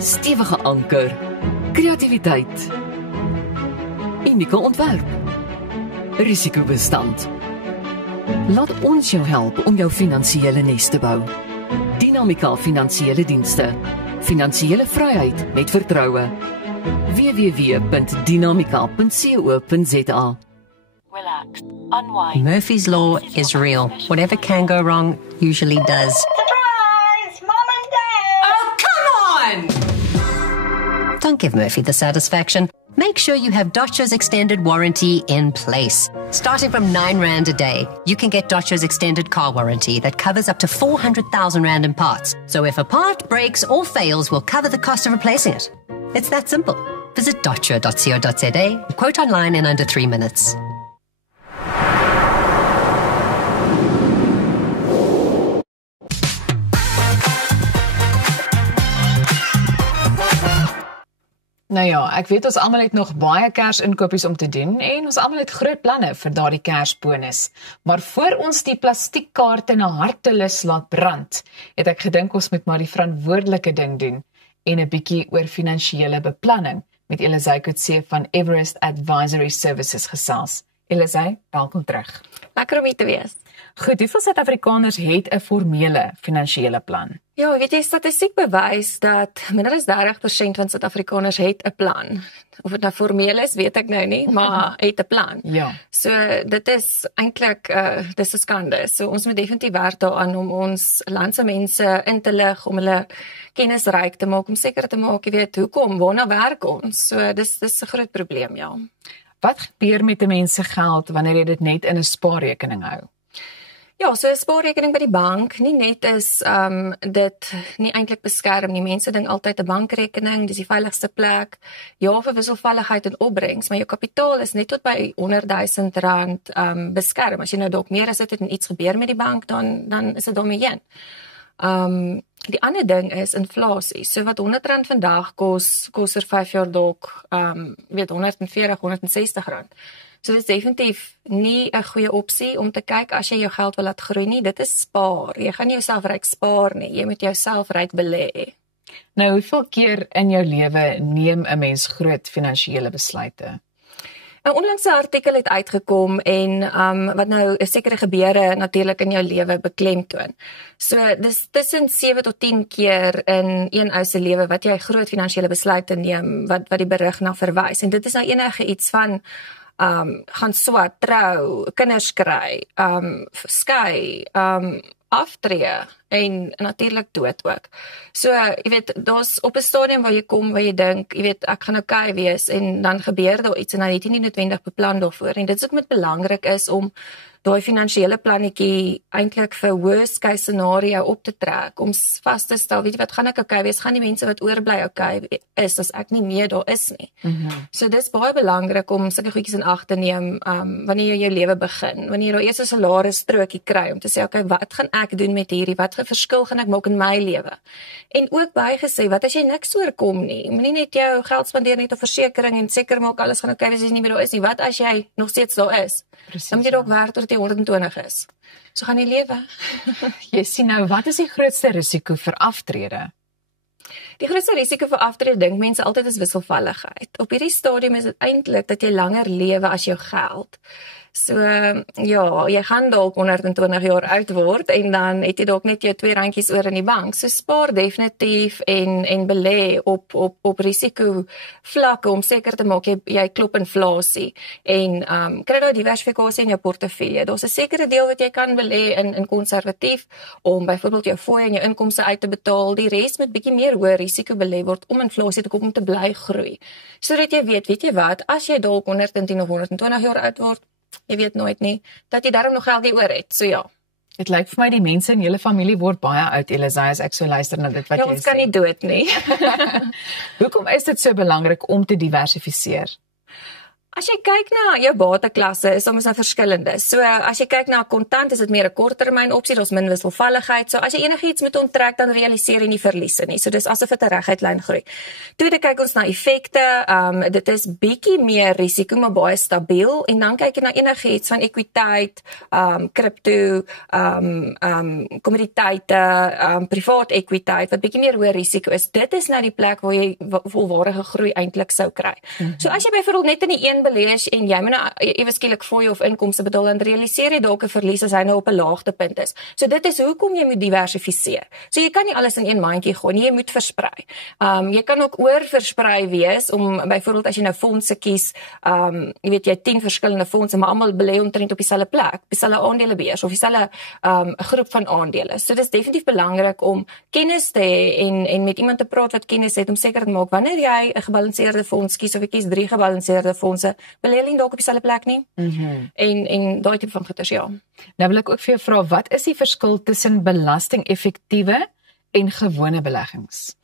stewige anker, kreatiwiteit, unieke ontwerp, risikobestand. Laat ons jou help om jou finansiële nes te bou. Dinamika Finansiële Dienste. Finansiële vryheid met vertroue. www.dynamica.co.za. Relax. Unwind. Murphy's Law is real. Whatever can go wrong usually does. Surprise! Mom and Dad! Oh, come on! Don't give Murphy the satisfaction. Make sure you have Dodge's extended warranty in place. Starting from R9 a day, you can get Dodge's extended car warranty that covers up to 400,000 Rand in parts. So if a part breaks or fails, we'll cover the cost of replacing it. It's that simple. Visit dodge.co.za, quote online in under 3 minutes. Nou ja, ek weet ons almal het nog baie Kersinkopies om te doen en ons almal het groot planne vir daardie Kersbonus. Maar voor ons die plastiekkaarte na hartelus laat brand, het ek gedink ons moet maar die verantwoordelike ding doen en 'n bietjie oor finansiële beplanning met Elizay Kutse van Everest Advisory Services gesels. Elizay, welkom terug. Lekker om hier te wees. Goed, hoeveel Suid-Afrikaners het 'n formele finansiële plan? Ja, weet jy, statistiek bewys dat minder as 30% van Suid-Afrikaners het 'n plan. Of dit nou formeel is, weet ek nou nie, maar het 'n plan. Ja. So dit is eintlik dis 'n skande. So ons moet definitief werk daaraan om ons land se mense in te lig, om hulle kennis ryk te maak, om seker te maak, jy weet, hoekom, waarna werk ons? So dis 'n groot probleem, ja. Wat gebeur met 'n mens se geld wanneer jy dit net in 'n spaarrekening hou? Ja, so 'n spaarrekening by die bank, nie net is dit nie eintlik beskerm nie. Mense dink altyd 'n bankrekening, dis die veiligste plek. Ja, vir wisselvalligheid en opbrengs, maar jou kapitaal is net tot by R100,000 beskerm. As jy nou dalk meer as dit en iets gebeur met die bank, dan is dit daarmee heen. Die ander ding is inflasie. So wat R100 vandag kos oor 5 jaar dalk weet R140, R160. So dit is definitief nie 'n goeie opsie om te kyk as jy jou geld wil laat groei nie. Dit is spaar. Jy gaan nie jouself ryk spaar nie. Jy moet jouself ryk belê. Nou, hoeveel keer in jou lewe neem 'n mens groot finansiële besluite? 'n Onlangse artikel het uitgekom en wat nou 'n sekere gebeure natuurlik in jou lewe beklemtoon. So dis tussen 7 tot 10 keer in een ou se lewe wat jy groot finansiële besluite neem wat die berig na verwys. En dit is nou enige iets van gaan swat, trou, kinders kry, skei, aftree en natuurlik dood ook. So, jy weet, daar's op 'n stadium waar jy kom waar jy dink, jy weet, ek gaan okay wees en dan gebeur daar iets en dan het jy nie noodwendig beplan daarvoor. En dit is ook met belangrik is om daai finansiële plannetjie eintlik vir worst case scenario op te trek, om vas te stel, weet jy wat, gaan ek okay wees, gaan die mense wat oorbly okay is, as ek nie meer daar is nie. So dis baie belangrik om sulke goedjies in ag te neem, wanneer jy jou lewe begin, wanneer jy jou eerste salarisstrokie kry, om te sê, okay, wat gaan ek doen met hierdie, wat verskil gaan ek maak in my lewe? En ook bygesê, wat as jy niks oorkom nie, moenie net jou geld spandeer net op versekering en seker maak alles gaan okay wees as jy nie meer daar is nie, wat as jy nog steeds daar is? Precies, dan moet jy dalk werk tot jy 120 is. So gaan jy lewe. Jy sien nou, wat is die grootste risiko vir aftrede? Die grootste risiko vir aftrede dink mense altyd is wisselvalligheid. Op hierdie stadium is dit eintlik dat jy langer lewe as jou geld. So ja, jy gaan dalk 120 jaar oud word en dan het jy dalk net jou 2 randjies oor in die bank. So spaar definitief en belê op risiko vlakke om seker te maak jy klop inflasie en kry daai diversifikasie in jou portefeulje. Daar's 'n sekere deel wat jy kan belê in konservatief om byvoorbeeld jou fooie en jou inkomste uit te betaal. Die res moet bietjie meer hoë risiko belê word om inflasie te kom om te bly groei. Sodat jy weet jy wat, as jy dalk 110 of 120 jaar oud word, jy weet nooit nie, dat jy daarom nog geldjie oor het, so ja. Dit lyk vir my die mense in julle familie word baie oud, Elizay, as ek so luister na dit wat jy sê. Ja, ons kan nie dood nie. Hoekom is dit so belangrik om te diversifiseer? As jy kyk na jou bateklasse, is ons nou verskillende. So as jy kyk na kontant, is dit meer 'n korttermyn opsie, daar's min wisselvalligheid. So as jy enigiets moet onttrek, dan realiseer jy nie verliese nie. So dis asof dit 'n reguit lyn groei. Tweede kyk ons na effekte, dit is bietjie meer risiko, maar baie stabiel. En dan kyk jy na enigiets van ekwiteit, kripto, kommoditeite, privaat ekwiteit, wat bietjie meer hoë risiko is. Dit is nou die plek waar jy volwaardige groei eintlik sou kry. So as jy byvoorbeeld net in die een belees en jy moet nou ewe skielik fooie of inkomste betaal, dan realiseer jy dalk 'n verlies as hy nou op 'n laagtepunt is. So dit is hoekom jy moet diversifiseer. So jy kan nie alles in een mandjie gooi nie, jy moet versprei. Jy kan ook oorversprei wees om byvoorbeeld as jy nou fondse kies, jy weet jy 10 verskillende fondse, maar almal belê omtrent op dieselfde plek, dieselfde aandelebeurs of dieselfde groep van aandele. So dit is definitief belangrik om kennis te hê en met iemand te praat wat kennis het om seker te maak wanneer jy 'n gebalanseerde fonds kies of jy kies 3 gebalanseerde fondse, wil jy nie dalk op dieselfde plek nie. En daai tipe van goeders, ja. Nou wil ek ook vir jou vra, wat is die verskil tussen belasting-effektiewe en gewone beleggings?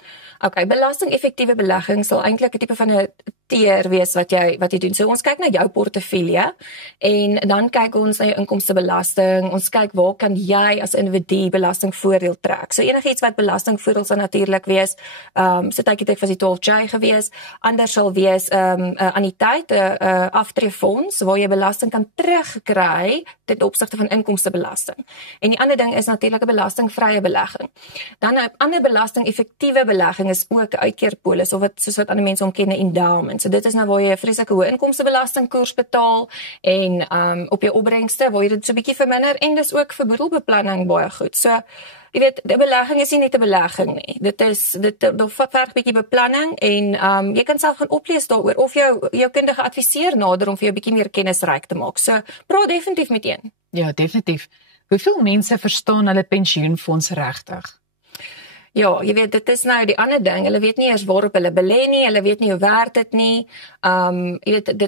Okay, belasting-effektiewe belegging sal eintlik 'n tipe van 'n tier wees wat jy doen. So ons kyk na jou portefeulje en dan kyk ons na jou inkomstebelasting. Ons kyk waar kan jy as individu belastingvoordeel trek. So enigiets wat belastingvoordeel sal natuurlik wees, so tydjie was die 12J gewees. Anders sal wees 'n anniteit, 'n aftreefonds waar jy belasting kan terugkry ten opsigte van inkomstebelasting. En die ander ding is natuurlik 'n belastingvrye belegging. Dan 'n ander belasting-effektiewe belegging is ook 'n uitkeerpolis of soos wat ander mense hom ken, 'n endowment. So dit is nou waar jy 'n vreeslike hoë inkomstebelastingkoers betaal en op jou opbrengste waar jy dit so 'n bietjie verminder en dis ook vir boedelbeplanning baie goed. So jy weet, die belegging is nie net 'n belegging nie. Dit verg 'n bietjie beplanning en jy kan self gaan oplees daaroor of jou kundige adviseur nader om vir jou 'n bietjie meer kennisryk te maak. So praat definitief met een. Ja, definitief. Hoeveel mense verstaan hulle pensioenfonds regtig? Ja, jy weet, dit is nou die ander ding. Hulle weet nie eers waarop hulle belê nie, hulle weet nie hoe werk dit nie. Jy weet,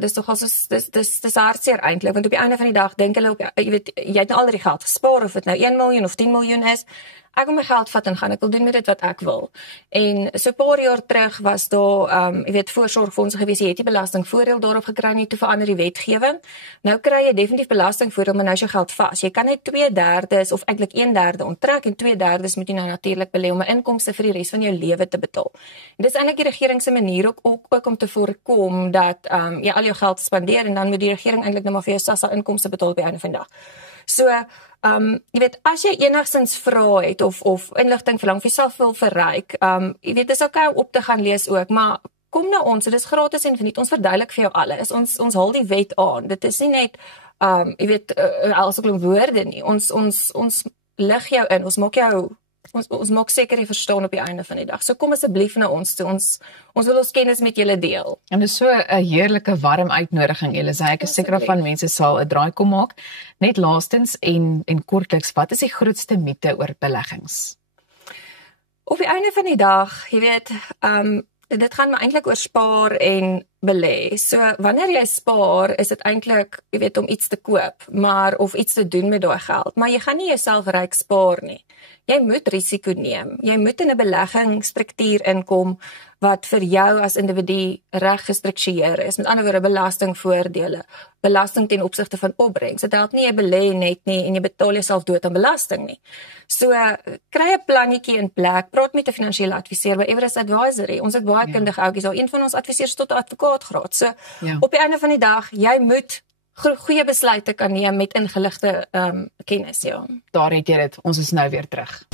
dis nogal so dis hartseer eintlik, want op die einde van die dag dink hulle jy weet, jy het nou al die geld gespaar of dit nou 1 miljoen of 10 miljoen is. Ek wil my geld vat en gaan, ek wil doen met dit wat ek wil. En so 'n paar jaar terug was daar, jy weet, voorsorgfondse gewees, jy het nie belastingvoordeel daarop gekry nie, toe verander die wetgewing. Nou kry jy definitief belastingvoordeel, maar nou is jou geld vas. Jy kan net 2/3 of eintlik 1/3 onttrek en 2/3 moet jy nou natuurlik belê om 'n inkomste vir die res van jou lewe te betaal. En dis eintlik die regering se manier ook om te voorkom dat jy al jou geld spandeer en dan moet die regering eintlik net maar vir jou SASSA inkomste betaal op die einde van die dag. So jy weet, as jy enigstens vra het of inligting verlang vir jouself wil verryk, jy weet, dis okay om op te gaan lees ook, maar kom na ons, dit is gratis en verniet, ons verduidelik vir jou alles, ons haal die wet aan, dit is nie net, jy weet, als ek woorde nie, ons lig jou in, ons maak seker jy verstaan op die einde van die dag. So kom asseblief na ons toe. Ons wil ons kennis met julle deel. En dis so 'n heerlike warm uitnodiging, Elise. Ek is seker van mense sal 'n draai kom maak. Net laastens en kortliks, wat is die grootste mite oor beleggings? Op die einde van die dag, jy weet, dit gaan maar eintlik oor spaar en belê. So wanneer jy spaar, is dit eintlik, jy weet, om iets te koop, maar of iets te doen met daai geld. Maar jy gaan nie jouself ryk spaar nie. Jy moet risiko neem. Jy moet in 'n beleggingsstruktuur inkom wat vir jou as individu reg gestruktureer is. Met ander woorde, belastingvoordele, belasting ten opsigte van opbrengs. Dit help nie jy belê net nie en jy betaal jouself dood aan belasting nie. So kry 'n plannetjie in plek, praat met 'n finansiële adviseur by Everest Advisory. Ons het baie kundige ouetjies, al een van ons adviseurs tot 'n advokaatgraad. So op die einde van die dag, jy moet goeie besluite kan neem met ingeligte kennis, ja. Daar het jy dit. Ons is nou weer terug.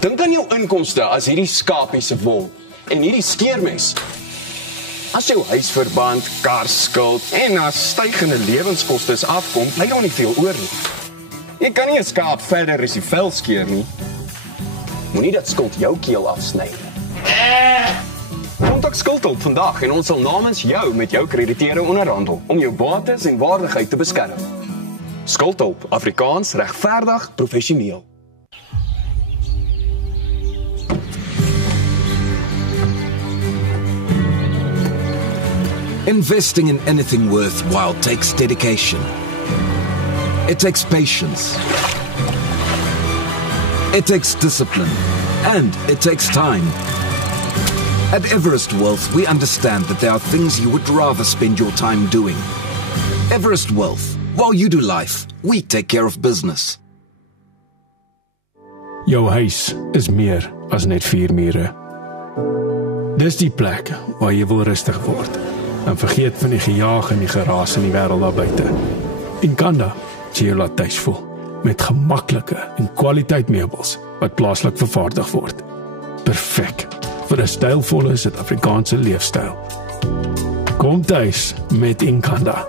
Dink aan jou inkomste as hierdie skapie se wol en hierdie skeermes. As jou huisverband, karskuld en as stygende lewenskoste afkom, bly daar nie veel oor nie. Jy kan nie 'n skaap verder as die vel skeer nie. Moenie dat skuld jou keel afsny nie. Kontak Skuldhulp vandag en ons sal namens jou met jou krediteure onderhandel om jou bates en waardigheid te beskerm. Skuldhulp, Afrikaans, regverdig, professioneel. Investing in anything worthwhile takes dedication. It takes patience. It takes discipline. And it takes time. At Everest Wealth, we understand that there are things you would rather spend your time doing. Everest Wealth. While you do life, we take care of business. Jou huis is meer as net 4 mure. Dis die plek waar jy wil rustig word en vergeet van die gejaag en die geraas in die wêreld daar buite. Inkanda sê jy laat tuis voel met gemaklike en kwaliteit meubels wat plaaslik vervaardig word. Perfek vir 'n stylvolle Suid-Afrikaanse leefstyl. Kom tuis met Inkanda.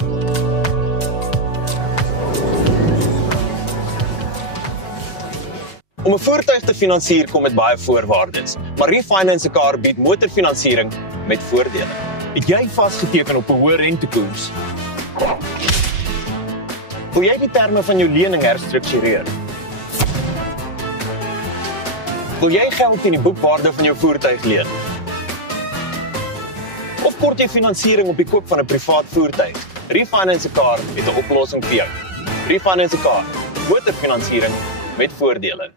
Om 'n voertuig te finansier kom met baie voorwaardes, maar Refinance 'n Car bied motorfinansiering met voordele. Het jy vasgeteken op 'n hoë rentekoers? Wil jy die terme van jou lening herstruktureer? Wil jy geld in die boekwaarde van jou voertuig leen? Of kort jy finansiering op die koop van 'n privaat voertuig? Refinance 'n Car het 'n oplossing vir jou. Refinance 'n Car, motorfinansiering met voordele.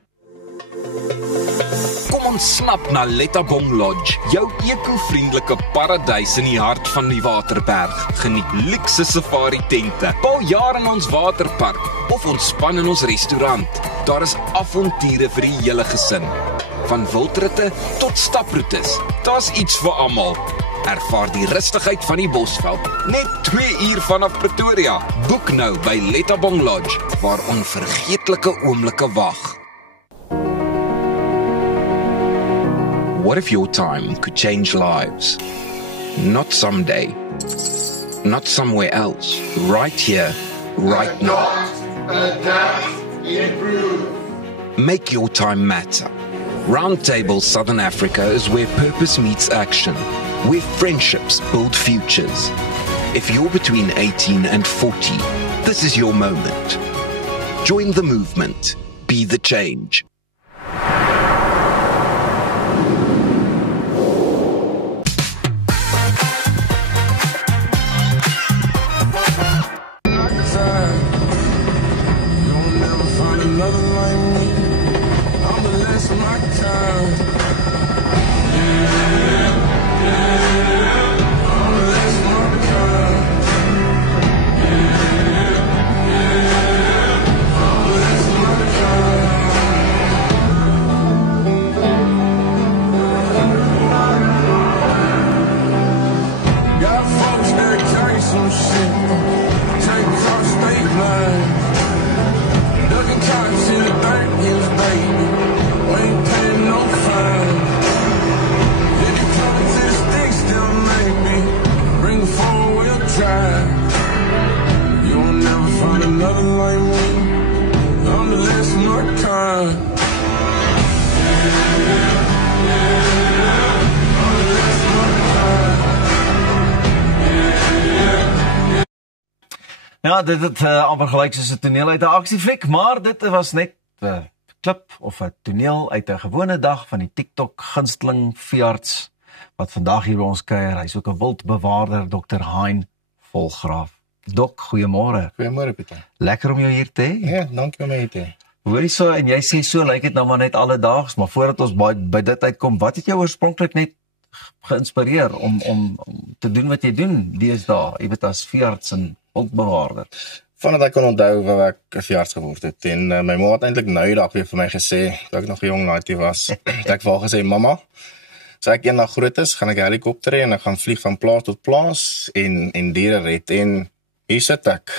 Kom ons snap na Lettabong Lodge, jou eco-vriendelike paradys in die hart van die Waterberg. Geniet luukse safari tente, bou jaar in ons waterpark of ontspan in ons restaurant. Daar is avonture vir die hele gesin. Van wildritte tot staproetes, daar's iets vir almal. Ervaar die rustigheid van die Bosveld, net 2 uur vanaf Pretoria. Boek nou by Lettabong Lodge, waar onvergeetlike oomblikke wag. What if your time could change lives? Not someday, not somewhere else, right here, right now. Adapt, improve. Make your time matter. Roundtable Southern Africa is where purpose meets action, where friendships build futures. If you're between 18 and 40, this is your moment. Join the movement. Be the change. Ja, dit het amper gelyk soos 'n toneel uit 'n aksiefliek, maar dit was net 'n klip of 'n toneel uit 'n gewone dag van die TikTok gunsteling veearts wat vandag hier by ons kuier. Hy's ook 'n wildbewaarder, Dr. Hein Volgraaf. Dok, goeiemôre. Goeiemôre Pieter. Lekker om jou hier te hê. Ja, dankie om my hier te hê. Hoorie so, en jy sê so lyk dit nou maar net alledaags, maar voordat ons by dit uitkom, wat het jou oorspronklik net geïnspireer om te doen wat jy doen deesdae, jy weet as veearts en wildbewaarder? Vandat ek kon onthou waar ek 'n veearts geword het en my ma het eintlik nou eendag weer vir my gesê, toe ek nog 'n jong laaitjie was, het ek vir haar gesê, mamma, as ek eendag groot is, gaan ek helikopter hê en ek gaan vlieg van plaas tot plaas en diere red. En hier sit ek,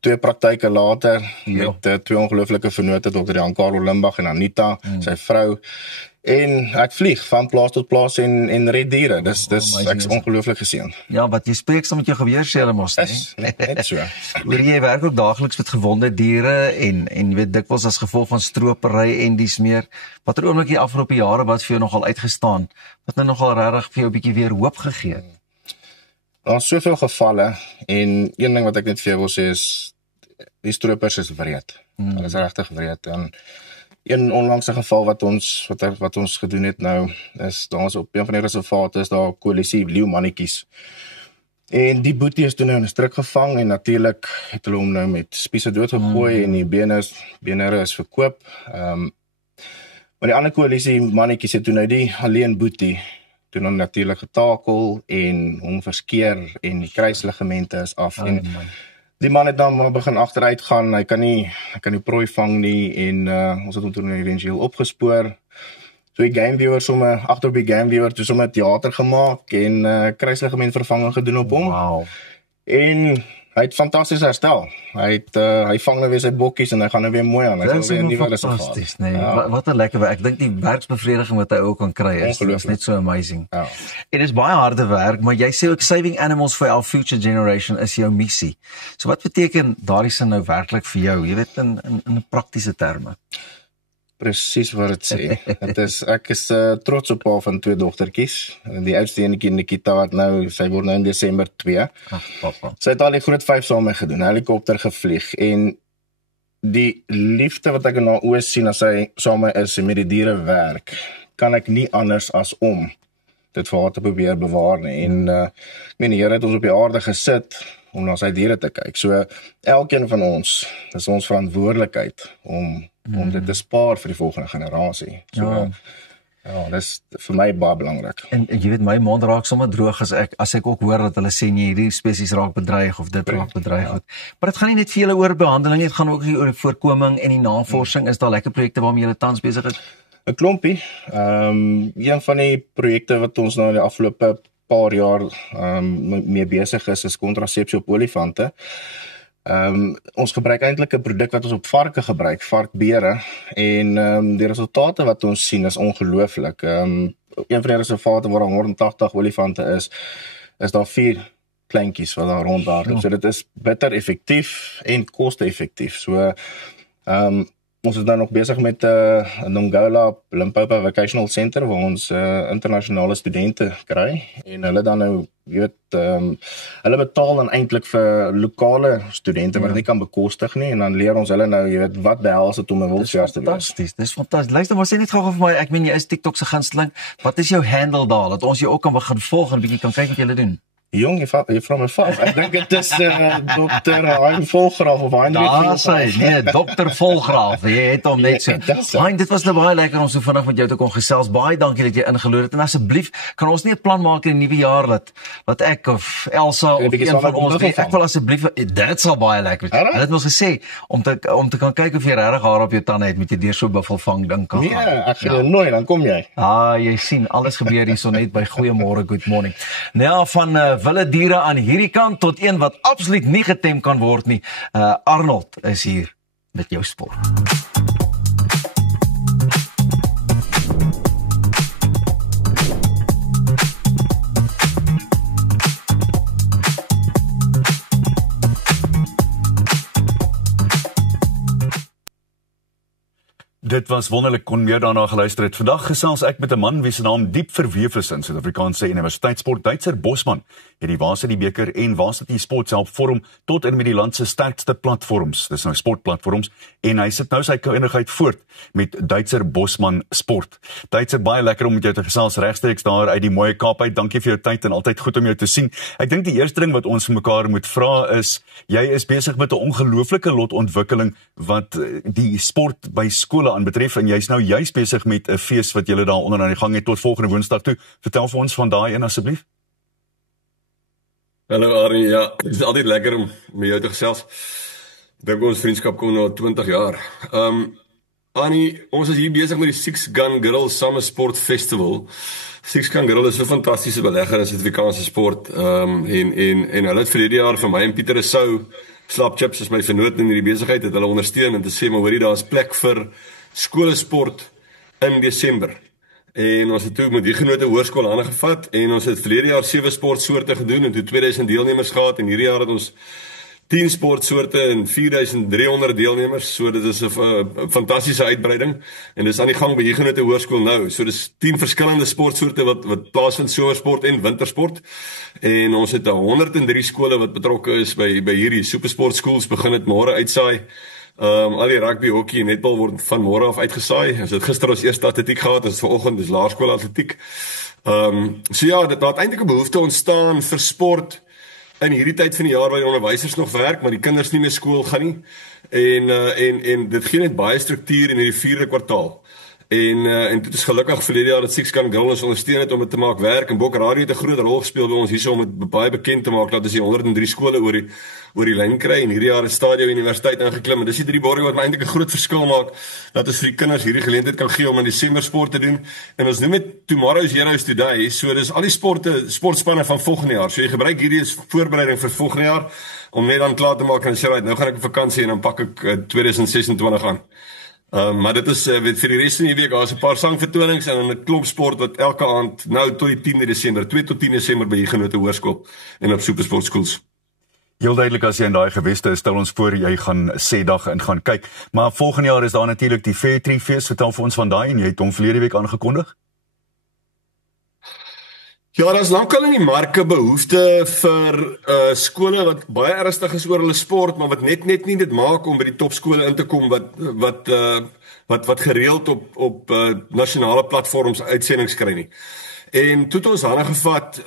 2 praktyke later, met 2 ongelooflike vennote, Dr. Jan Karel Limbach en Anita, sy vrou, en ek vlieg van plaas tot plaas en red diere. Dis ek is ongelooflik geseën. Ja, wat jy spreek saam met jou geweerskere mos, net so. Jy werk ook daagliks met gewonde diere en weet dikwels as gevolg van stropery en dies meer. Watter oomblik die afgelope jare wat vir jou nogal uitgestaan, wat nou nogal regtig vir jou 'n bietjie weer hoop gegee het? Daar is soveel gevalle en een ding wat ek net vir jou wil sê is die stroopers is wreed. Hulle is regtig wreed. En een onlangse geval wat ons gedoen het nou is, daar is op een van die reservate is daar 'n koalisie leeumannetjies En die boetie is toe nou in 'n struik gevang en natuurlik het hulle hom nou met spiese doodgegooi en die beenhare is verkoop. Maar die ander koalisie mannetjies het toe nou die alleen boetie toe nou natuurlik getakel en hom verskeer en die kruisligamente is af en die man het dan maar begin agteruit gaan. Hy kan nie prooi vang nie en ons het hom toe eventueel opgespoor. So die Gameviewer sommer agter op die Gameviewer toe sommer teater gemaak en kruisligament vervanging gedoen op hom. Wow. En hy het fantasties herstel. Hy vang nou weer sy bokkies en hy gaan nou weer mooi aan. Hy Dit is weer 'n nuwe fantasties, nee. Wat 'n lekker werk. Ek dink die werksbevrediging wat hy ook kan kry is net so amazing. Ja. Dit is baie harde werk, maar jy sê ook saving animals for our future generation is jou missie. So wat beteken daardie sin nou werklik vir jou? Jy weet in praktiese terme. Presies wat dit sê. Ek is trots op haar van 2 dogtertjies. Die oudste enetjie Nikita wat nou, sy word nou in Desember 2. Sy het al die groot 5 saam mee gedoen, helikopter gevlieg en die liefde wat ek in haar oë sien as sy saam mee is en met die diere werk, kan ek nie anders as om dit vir haar te probeer bewaar nie. En ek meen die Here het ons op die aarde gesit om na sy diere te kyk. So elkeen van ons, dis ons verantwoordelikheid om dit te spaar vir die volgende generasie. So ja, dis vir my baie belangrik. En jy weet my mond raak sommer droog as ek ook hoor dat hulle sê nee, hierdie spesies raak bedreig of dit raak bedreig. Ja. Maar dit gaan nie net vir julle oor behandeling, dit gaan ook oor voorkoming en die navorsing. Is daar lekker projekte waarmee julle tans besig is? 'n Klompie. Een van die projekte wat ons nou in die afgelope paar jaar mee besig is kontrasepsie op olifante. Ons gebruik eintlik 'n produk wat ons op varke gebruik, varkbere, en die resultate wat ons sien is ongelooflik. Een van die reservate waar 180 olifante is daar 4 kleintjies wat daar rondhardloop. So dit is bitter effektief en koste-effektief. So ons is nou nog besig met Nongola Limpopo Vocational Center waar ons internasionale studente kry en hulle dan nou hulle betaal dan eintlik vir lokale studente wat nie kan bekostig nie en dan leer ons hulle nou, jy weet, wat behels dit om 'n wildjaars te wees. Fantasties, dis fantasties. Luister, maar sê net gou vir my, ek meen jy is TikTok se gunsteling. Wat is jou handle daar dat ons jou ook kan begin volg en 'n bietjie kan kyk wat jy doen? Jong, jy vra my vas. Ek dink dit is Dr. Hein Volgraaf of Hein Dr. Volgraaf. Jy het hom net so. Hein, dit was nou baie lekker om so vinnig met jou te kon gesels. Baie dankie dat jy ingeloer het. En asseblief, kan ons nie 'n plan maak in die nuwe jaar dat ek of Elsa of een van ons, ek wil asseblief, dit sal baie lekker wees. Hulle het ons gesê om te kan kyk of jy regtig haar op jou tande het met jy deur so buffelvang ding kan gaan. Nee, ek gaan nooit, dan kom jy. Jy sien, alles gebeur hier so net by Goeiemôre, Good Morning. Nou van wilde diere aan hierdie kant tot een wat absoluut nie getem kan word nie. Arnold is hier met jou sport. Dit was wonderlik, kon meer daarna geluister het. Vandag gesels ek met 'n man wie se naam diep verweef is in Suid-Afrikaanse universiteitssport. Duitser Bosman het die Varsity beker en Varsity Sport help vorm tot in met die land se sterkste platforms. Dis nou sportplatforms en hy sit nou sy kundigheid voort met Duitser Bosman Sport. Duitser, baie lekker om met jou te gesels regstreeks daar uit die mooi Kaap uit. Dankie vir jou tyd en altyd goed om jou te sien. Ek dink die eerste ding wat ons vir mekaar moet vra is, jy is besig met 'n ongelooflike lotontwikkeling wat die sport by skole aanbetref en jy's nou juis besig met 'n fees wat julle daar onder aan die gang het tot volgende Woensdag toe. Vertel vir ons van daai een asseblief. Hallo Arnie, ja, dit is altyd lekker om met jou te gesels. Dink ons vriendskap kom nou 20 jaar. Arnie, ons is hier besig met die Six Gun Grill Summer Sport Festival. Six Gun Grill is so 'n fantastiese belegger in Suid-Afrikaanse sport. En hulle het verlede jaar vir my en Pieter Rousseau, Slapchips is my vernoot in hierdie besigheid, het hulle ondersteun en te sê, maar hoorie, daar is plek vir skolesport in Desember. En ons het toe met die genote hoërskool hande gevat en ons het verlede jaar 7 sportsoorte gedoen en toe 2000 deelnemers gehad en hierdie jaar het ons 10 sportsoorte en 4300 deelnemers. So dit is 'n fantastiese uitbreiding en dis aan die gang by die genote hoërskool nou. So dis 10 verskillende sportsoorte wat plaasvind, somersport en wintersport. En ons het 103 skole wat betrokke is by hierdie supersport schools, begin dit môre uitsaai. Al die rugby, hockey en netbal word van môre af uitgesaai. Ons het gister ons eerste atletiek gehad, ons vanoggend is laerskool atletiek. So ja, dit het eintlik 'n behoefte ontstaan vir sport in hierdie tyd van die jaar waar die onderwysers nog werk, maar die kinders nie meer skool gaan nie. En dit gee net baie struktuur in hierdie 4de kwartaal. En dit is gelukkig verlede jaar dat Six Gun Girl ons ondersteun het om dit te maak werk, en Bok Radio het 'n groot rol gespeel by ons hierso om dit baie bekend te maak dat ons die 103 skole oor die lyn kry, en hierdie jaar het Stadio Universiteit ingeklim, en dis die 3 borge wat my eintlik 'n groot verskil maak, dat ons vir die kinders hierdie geleentheid kan gee om in Desember sport te doen, en ons noem dit Tomorrow's Heroes Today, so dis al die sportspanne van volgende jaar, so jy gebruik hierdie as voorbereiding vir volgende jaar, om net dan klaar te maak en sê, nou gaan ek op vakansie en dan pak ek 2026 aan. Maar dit is vir die res van die week, daar is 'n paar sangvertonings en 'n klomp sport wat elke aand nou tot die 10de Desember, 2 tot 10 Desember by Huguenot Hoërskool en op Supersport Schools. Heel duidelik as jy in daai geweste is, stel ons voor jy gaan sê dag in gaan kyk. Maar volgende jaar is daar natuurlik die Fair Tree Fees, vertel vir ons van daai, en jy het hom verlede week aangekondig. Ja, daar is lankal in die marke behoefte vir skole wat baie ernstig is oor hulle sport, maar wat net nie dit maak om by die topskole in te kom wat gereeld op nasionale platforms uitsendings kry nie. En toe het ons hande gevat,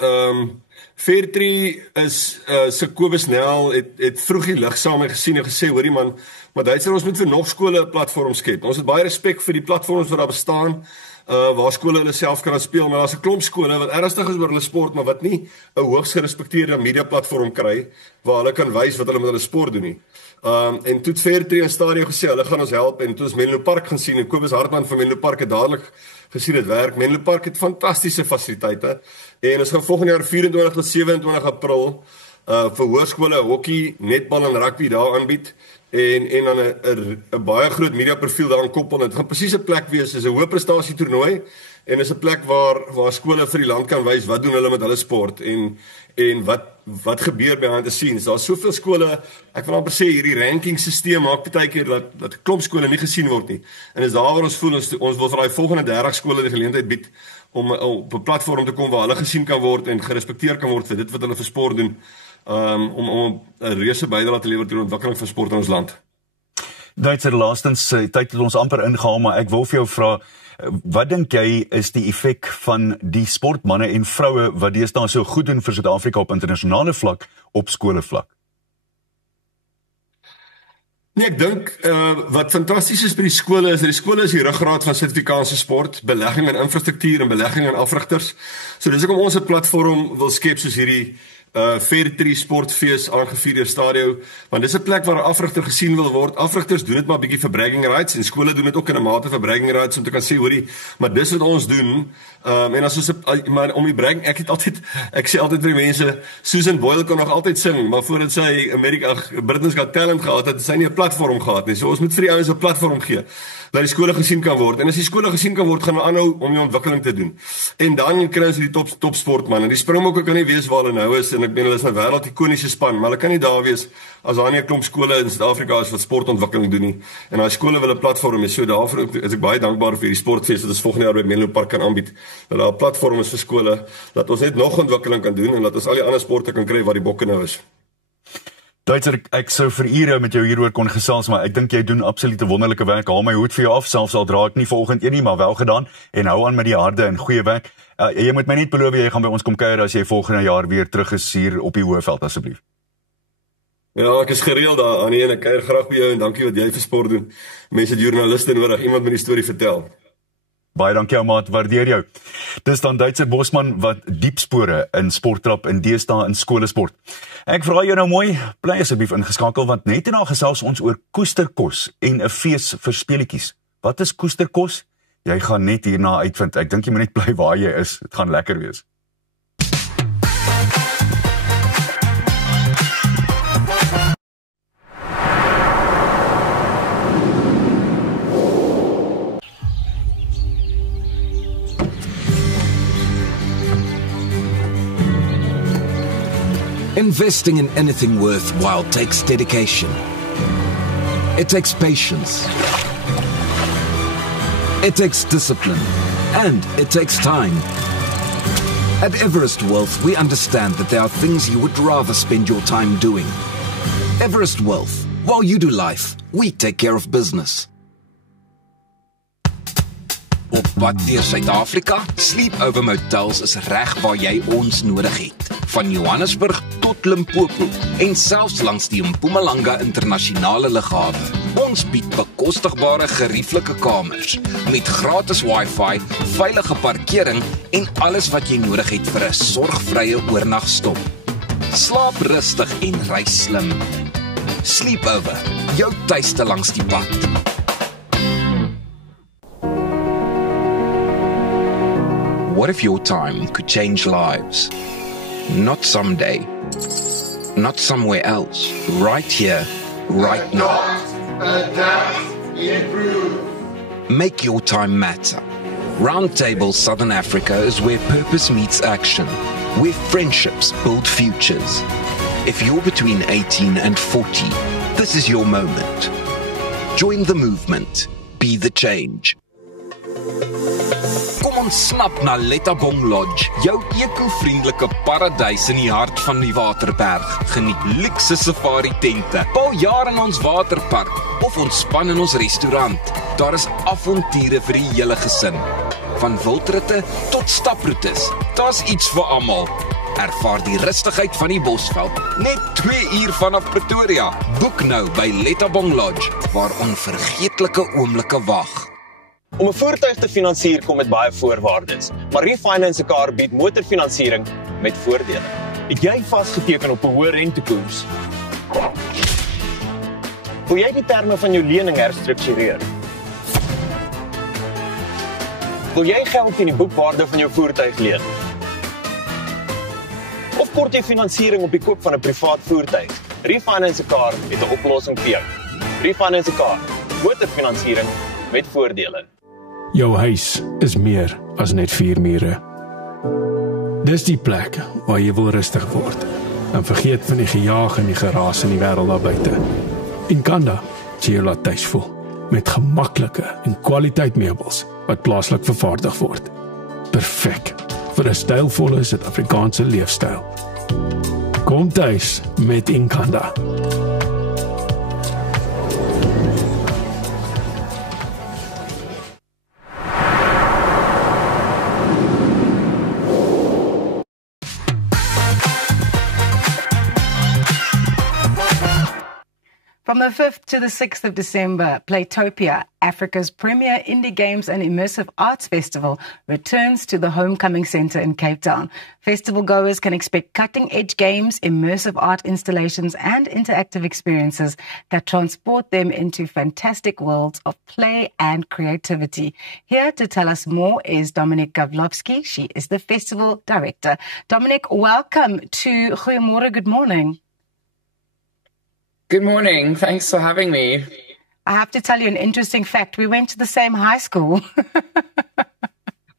Fairtree is se Kobus Nel het vroeg die lig saam en gesien en gesê, hoorie man, maar Duitser, ons moet vir nog skole 'n platform skep. Ons het baie respek vir die platforms wat daar bestaan, waar skole hulle self kan speel, maar daar's 'n klomp skole wat ernstig is oor hulle sport, maar wat nie 'n hoogs gerespekteerde media platform kry waar hulle kan wys wat hulle met hulle sport doen nie. En toe het Fairtree en Stadio gesê hulle gaan ons help, en toe ons Menlo Park gaan sien, en Kobus Hartman van Menlo Park het dadelik gesien dit werk. Menlo Park het fantastiese fasiliteite, en ons gaan volgende jaar 24 tot 27 April vir hoërskole hokkie, netbal en rugby daar aanbied, en dan 'n baie groot media profiel daaraan koppel. Dit gaan presies 'n plek wees, is 'n hoë prestasie toernooi, en is 'n plek waar skole vir die land kan wys wat doen hulle met hulle sport, en wat gebeur behind the scenes. Daar's soveel skole, ek wil amper sê hierdie ranking stelsel maak baie keer dat 'n klomp skole nie gesien word nie. En is daar waar ons voel ons wil vir daai volgende 30 skole die geleentheid bied om op 'n platform te kom waar hulle gesien kan word en gerespekteer kan word vir dit wat hulle vir sport doen, om 'n reuse bydrae te lewer tot die ontwikkeling van sport in ons land. Duitser, laastens, tyd het ons amper ingehaal, maar ek wil vir jou vra, wat dink jy is die effek van die sportmanne en vroue wat deesdae so goed doen vir Suid-Afrika op internasionale vlak, op skolevlak? Nee, ek dink wat fantasties is by die skole is dat die skole is die ruggraat van Suid-Afrikaanse sport, belegging in infrastruktuur en belegging in afrigters. So dis hoekom ons 'n platform wil skep soos hierdie Fairtree sportfees aangevier deur Stadio, want dis 'n plek waar 'n afrigter gesien wil word. Afrigters doen dit maar bietjie vir bragging rights, en skole doen dit ook in 'n mate vir bragging rights om te kan sê, hoorie, maar dis wat ons doen. En as ons maar om die bragging, ek sê altyd vir die mense, Susan Boyle kon nog altyd sing, maar voordat sy Britain's Got Talent gehad het, sy nie 'n platform gehad nie. So ons moet vir die ouens 'n platform gee dat die skole gesien kan word. En as die skole gesien kan word, gaan hulle aanhou om die ontwikkeling te doen. En dan kry ons die top sportman. En die Springbokke kan nie weet waar hulle nou is, en ek meen hulle is 'n wêreld ikoniese span, maar hulle kan nie daar wees as daar nie 'n klomp skole in Suid-Afrika is wat sportontwikkeling doen nie. En daai skole wil 'n platform hê. So daarvoor is ek baie dankbaar vir die sportfees wat ons volgende jaar by Menlo Park kan aanbied. Dat daar 'n platform is vir skole, dat ons net nog ontwikkeling kan doen en dat ons al die ander sporte kan kry waar die bokke nou is. Duitser, ek sou vir ure met jou hieroor kon gesels, maar ek dink jy doen absoluut 'n wonderlike werk. Haal my hoed vir jou af, selfs al dra ek nie vanoggend een nie, maar wel gedaan, en hou aan met die harde en goeie werk. Jy moet my net beloof jy gaan by ons kom kuier as jy volgende jaar weer terug is hier op die Hoëveld asseblief. Ja, ek is gereeld daar, Annie, en ek kuier graag by jou, en dankie wat jy vir sport doen. Mense het joernaliste nodig, iemand met die storie vertel. Baie dankie ou maat, waardeer jou. Dis dan Duitser Bosman wat diep spore in sporttrap en deesdae in skolesport. Ek vra jou nou mooi, bly asseblief ingeskakel, want net en daar gesels ons oor koesterkos en 'n fees vir speletjies. Wat is koesterkos? Jy gaan net hierna uitvind. Ek dink jy moet net bly waar jy is. Dit gaan lekker wees. Investing in anything worthwhile takes dedication. It takes patience. It takes discipline. And it takes time. At Everest Wealth, we understand that there are things you would rather spend your time doing. Everest Wealth. While you do life, we take care of business. Op pad deur Suid-Afrika, Sleepover Motels is reg waar jy ons nodig het. Van Johannesburg tot tot Limpopo en selfs langs die Mpumalanga internasionale lughawe. Ons bied bekostigbare gerieflike kamers met gratis Wi-Fi, veilige parkering en alles wat jy nodig het vir 'n sorgvrye oornagstop. Slaap rustig en reis slim. Sleepover, jou tuiste langs die pad. What if your time could change lives? Not someday, not somewhere else, right here, right now. Adapt, improve. Make your time matter. Roundtable Southern Africa is where purpose meets action, where friendships build futures. If you're between 18 and 40, this is your moment. Join the movement. Be the change. Kom ons snap na Lettabong Lodge, jou eco-vriendelike paradys in die hart van die Waterberg. Geniet luukse safari tente, bou jaar in ons waterpark of ontspan in ons restaurant. Daar is avonture vir die hele gesin. Van wildritte tot staproetes, daar's iets vir almal. Ervaar die rustigheid van die Bosveld, net 2 uur vanaf Pretoria. Boek nou by Lettabong Lodge, waar onvergeetlike oomblikke wag. Om 'n voertuig te finansier kom met baie voorwaardes, maar Refinance 'n Car bied motorfinansiering met voordele. Het jy vasgeteken op 'n hoë rentekoers? Wil jy die terme van jou lening herstruktureer? Wil jy geld teen die boekwaarde van jou voertuig leen? Of kort jy finansiering op die koop van 'n privaat voertuig? Refinance 'n Car het 'n oplossing vir jou. Refinance 'n Car, motorfinansiering met voordele. Jou huis is meer as net 4 mure. Dis die plek waar jy wil rustig word en vergeet van die gejaag en die geraas in die wêreld daar buite. En Kanda sê jy laat tuis voel met gemaklike en kwaliteit meubels wat plaaslik vervaardig word. Perfek vir 'n stylvolle Suid-Afrikaanse leefstyl. Kom tuis met Inkanda. From the 5th to the 6th of December, Playtopia, Africa's premier indie games and immersive arts festival, returns to the Homecoming Centre in Cape Town. Festival goers can expect cutting-edge games, immersive art installations and interactive experiences that transport them into fantastic worlds of play and creativity. Here to tell us more is Dominic Gavlovsky. She is the festival director. Dominic, welcome to Goeiemorgen. Good morning. Good morning. Thanks for having me. I have to tell you an interesting fact. We went to the same high school.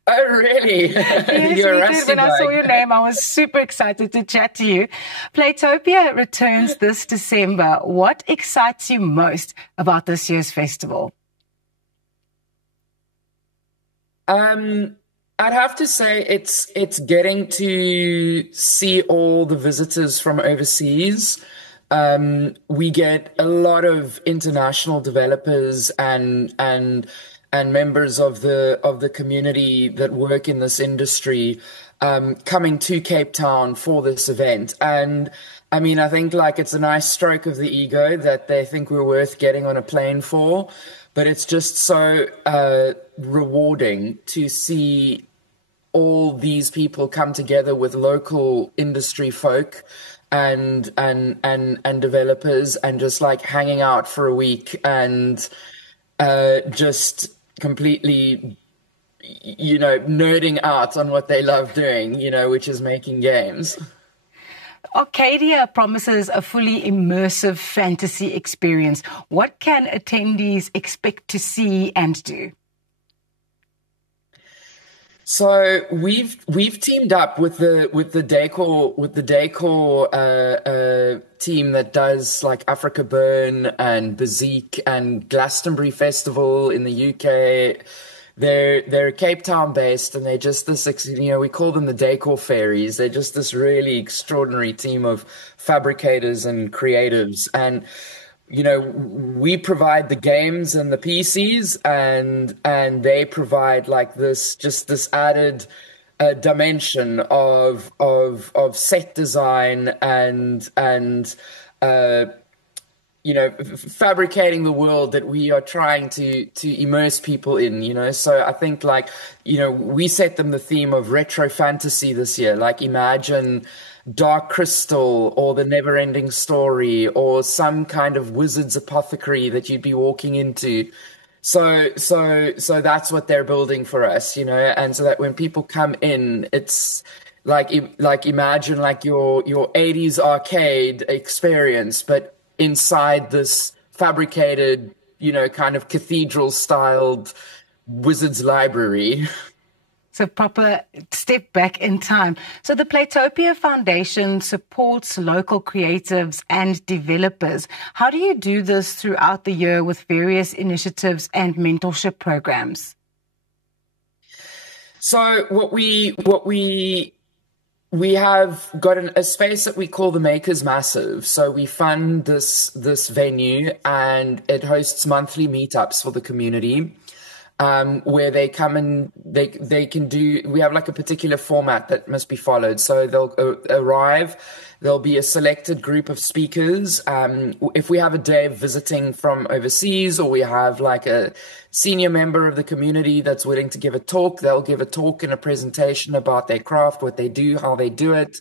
Oh, really? Yes, You're we a did. rusty When I saw bug. your name, I was super excited to chat to you. Playtopia returns this December. What excites you most about this year's festival? I'd have to say it's getting to see all the visitors from overseas. We get a lot of international developers and members of the community that work in this industry coming to Cape Town for this event. And I mean, I think like it's a nice stroke of the ego that they think we're worth getting on a plane for, but it's just so rewarding to see all these people come together with local industry folk and developers and just like hanging out for a week and just completely, you know, nerding out on what they love doing, you know, which is making games. Arcadia promises a fully immersive fantasy experience. What can attendees expect to see and do? So we've teamed up with the Decor team that does like Africa Burn and Bazique and Glastonbury Festival in the UK. They're Cape Town based and they're just this, you know, we call them the Decor Fairies. They're just this really extraordinary team of fabricators and creatives. And you know, we provide the games and the PCs and they provide like this, just this added dimension of set design and fabricating the world that we are trying to immerse people in, So I think we set them the theme of retro fantasy this year. Like imagine Dark Crystal or The Never-Ending Story or some kind of wizard's apothecary that you'd be walking into. So that's what they're building for us, and so that when people come in, it's like imagine like your 80s arcade experience, but inside this fabricated, kind of cathedral-styled wizard's library. So proper step back in time. So the Playtopia Foundation supports local creatives and developers. How do you do this throughout the year with various initiatives and mentorship programs? So what we have got a space that we call the Makers Massive. So we fund this venue, and it hosts monthly meetups for the community, where they come and they can do. We have like a particular format that must be followed. So they'll arrive. There'll be a selected group of speakers. If we have a day visiting from overseas, or we have like a senior member of the community that's willing to give a talk, they'll give a talk and a presentation about their craft, what they do, how they do it.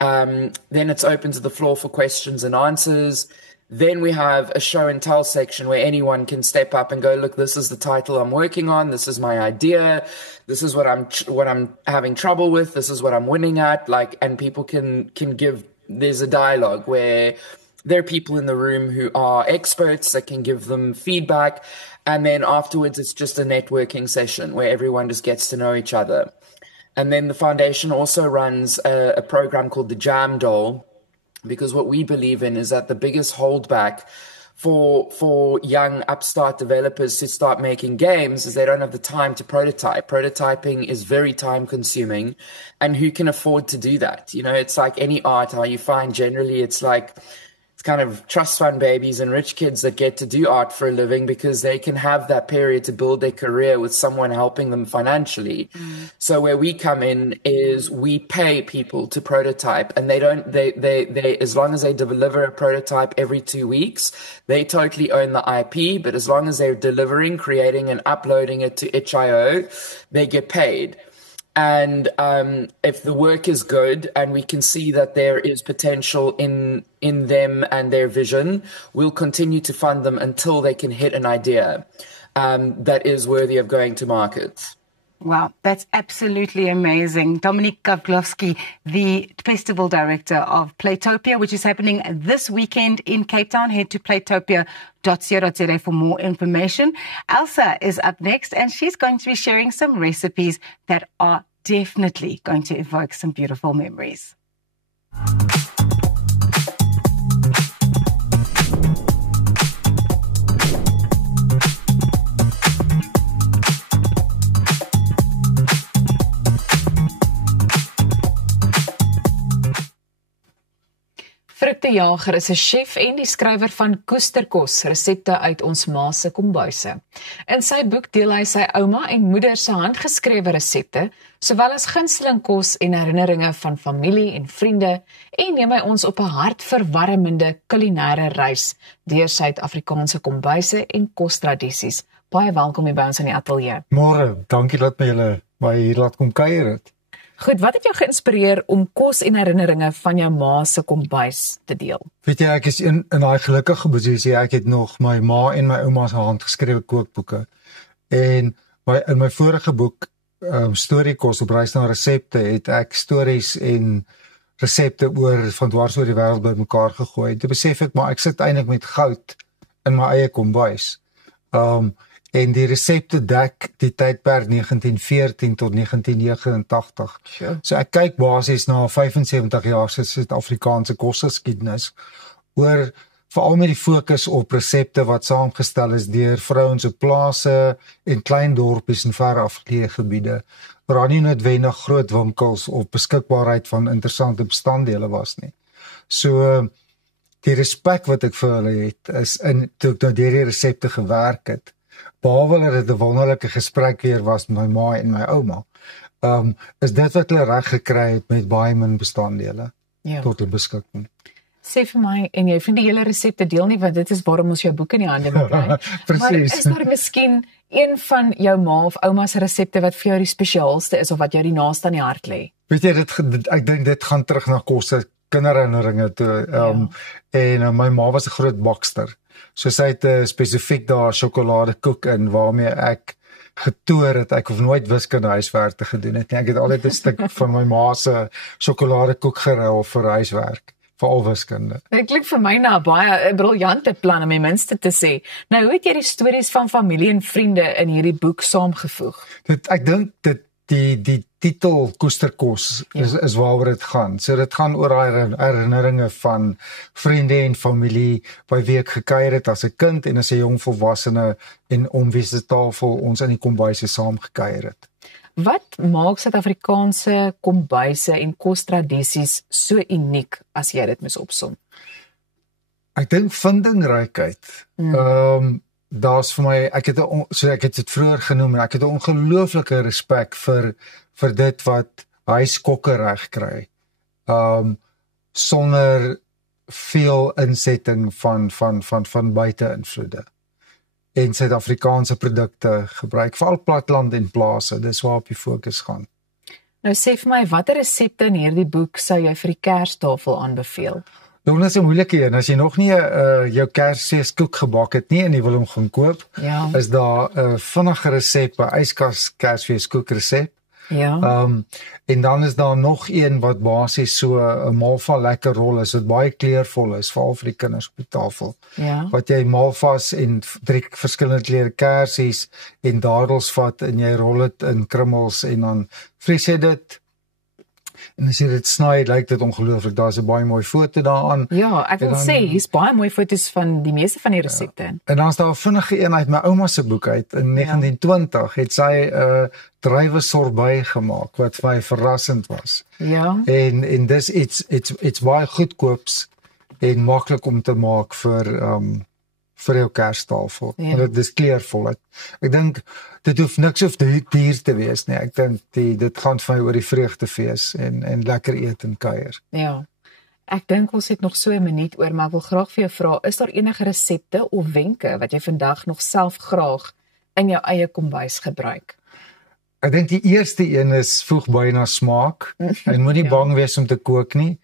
Then it's open to the floor for questions and answers. Then we have a show and tell section where anyone can step up and go, look, this is the title I'm working on. This is my idea. This is what I'm having trouble with. This is what I'm winning at. And people can give. There's a dialogue where there are people in the room who are experts that can give them feedback. And then afterwards, it's just a networking session where everyone just gets to know each other. And then the foundation also runs a program called the Jam Doll, because what we believe in is that the biggest holdback for young upstart developers to start making games is they don't have the time to prototype. Prototyping is very time consuming, and who can afford to do that? It's like any art, how you find generally it's kind of trust fund babies and rich kids that get to do art for a living because they can have that period to build their career with someone helping them financially. So where we come in is we pay people to prototype, and they as long as they deliver a prototype every 2 weeks, they totally own the IP, but as long as they're delivering, creating and uploading it to itch.io, they get paid. And if the work is good and we can see that there is potential in them and their vision, we'll continue to fund them until they can hit an idea that is worthy of going to market. Wow, that's absolutely amazing. Dominique Gavlovsky, the festival director of Playtopia, which is happening this weekend in Cape Town. Head to playtopia.co.za for more information. Elsa is up next, and she's going to be sharing some recipes that are definitely going to evoke some beautiful memories. Frik de Jager is 'n chef en die skrywer van Koesterkos, resepte uit ons ma se kombuise. In sy boek deel hy sy ouma en moeder se handgeskrewe resepte, sowel as gunsteling kos en herinneringe van familie en vriende, en neem hy ons op 'n hartverwarmende kulinaire reis deur Suid-Afrikaanse kombuise en kostradisies. Baie welkom hier by ons in die ateljee. Môre, dankie dat julle my hier laat kom kuier het. Goed, wat het jou geïnspireer om kos en herinneringe van jou ma se kombuis te deel? Weet jy, ek is in daai gelukkige posisie, ek het nog my ma en my ouma se handgeskrewe kookboeke. En in my vorige boek, Storiekos op reis na resepte, het ek stories en resepte van dwars oor die wêreld bymekaar gegooi. Toe besef ek, maar ek sit eintlik met goud in my eie kombuis. En die resepte dek die tydperk 1914 tot 1989. Sure. So ek kyk basies na 75 jaar se Suid-Afrikaanse kosgeskiedenis, veral met die fokus op resepte wat saamgestel is deur vrouens op plase en klein dorpies en ver afgeleë gebiede, waar daar nie noodwendig groot winkels of beskikbaarheid van interessante bestanddele was nie. So die respek wat ek vir hulle het, is toe ek deur die resepte gewerk het, behalwe dat dit 'n wonderlike gesprek weer was met my ma en my ouma, is dit wat hulle reg gekry het met baie min bestanddele tot hulle beskikking. Sê vir my, en jy vind die hele resepte deel nie, want dit is waarom ons jou boek in die hande moet kry. Maar is daar miskien een van jou ma of ouma se resepte wat vir jou die spesiaalste is, of wat jou die naaste aan die hart lê? Weet jy, ek dink dit gaan terug na kosse, kinderherinneringe toe, en my ma was 'n groot bakster, so sy het spesifiek daar sjokoladekoek in, waarmee ek getoer het, ek hoef nooit wiskunde huiswerk te gedoen het nie, ek het altyd 'n stuk van my ma se sjokoladekoek geruil vir huiswerk, vir al wiskunde. Dit klink vir my na 'n baie briljante plan om die minste te sê. Nou, hoe het jy die stories van familie en vriende in hierdie boek saamgevoeg? Ek dink die titel Koesterkos is waaroor dit gaan. So dit gaan oor daai herinneringe van vriende en familie by wie ek gekuier het as 'n kind en as 'n jong volwassene en om wie se tafel ons in die kombuise saam gekuier het. Wat maak Suid-Afrikaanse kombuise en kostradisies so uniek as jy dit moet opsom? Ek dink vindingrykheid. Daar's vir my, ek het dit vroeër genoem, en ek het 'n ongelooflike respek vir dit wat huiskokke reg kry. Sonder veel insetting van buite-invloede. En Suid-Afrikaanse produkte gebruik, veral platteland en plase, dis waarop die fokus gaan. Nou sê vir my, watter resepte in hierdie boek sou jy vir die Kerstafel aanbeveel? Dit is 'n moeilike een. As jy nog nie jou Kersfeeskoek gebak het nie en jy wil hom gaan koop, is daar 'n vinnige resep, 'n yskas Kersfeeskoek resep. En dan is daar nog een wat basies so 'n malva lekker rol is, wat baie kleurvol is, veral vir die kinders op die tafel. Wat jy malvas en 3 verskillende kleure kersies en dadels vat en jy rol dit in krummels en dan vries jy dit. En as jy dit sny, lyk dit ongelooflik. Daar's 'n baie mooi foto daaraan. Ja, ek wil sê, hier's baie mooi foto's van die meeste van die resepte. En dan's daar 'n vinnige een uit my ouma se boek uit. In 1920 het sy 'n druiwe sorbet gemaak wat vir my verrassend was. En dis iets baie goedkoops en maklik om te maak vir jou Kerstafel. En dit is kleurvol. Ek dink dit hoef duur te wees nie. Ek dink dit gaan vir my oor die vreugdefees en lekker eet en kuier. Ja. Ek dink ons het nog so 'n minuut oor, maar ek wil graag vir jou vra, is daar enige resepte of wenke wat jy vandag nog self graag in jou eie kombuis gebruik? Ek dink die eerste een is voeg by na smaak. En moenie bang wees om te kook nie.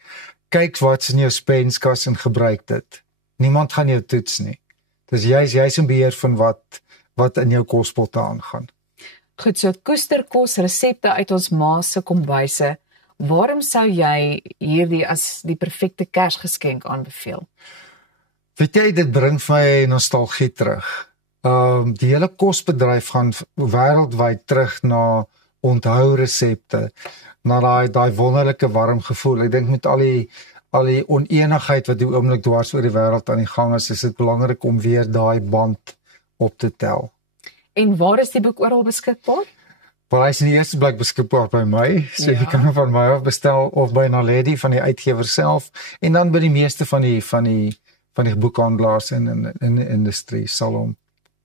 Kyk wat's in jou spenskas en gebruik dit. Niemand gaan jou toets nie. Dis jy's in beheer van wat in jou kospotte aangaan. Goed, so koesterkos resepte uit ons ma se kombuise. Waarom sou jy hierdie as die perfekte Kersgeskenk aanbeveel? Weet jy, dit bring vir my nostalgie terug. Die hele kosbedryf gaan wêreldwyd terug na onthou resepte, na daai wonderlike warm gevoel. Ek dink met al die oneenigheid wat die oomblik dwars oor die wêreld aan die gang is dit belangrik om weer daai band op te tel. En waar is die boek oral beskikbaar? Hy is in die eerste plek beskikbaar by my, so jy kan hom van my af bestel of by Naledi van die uitgewer self, en dan by die meeste van die boekhandelaars in die industrie sal hom.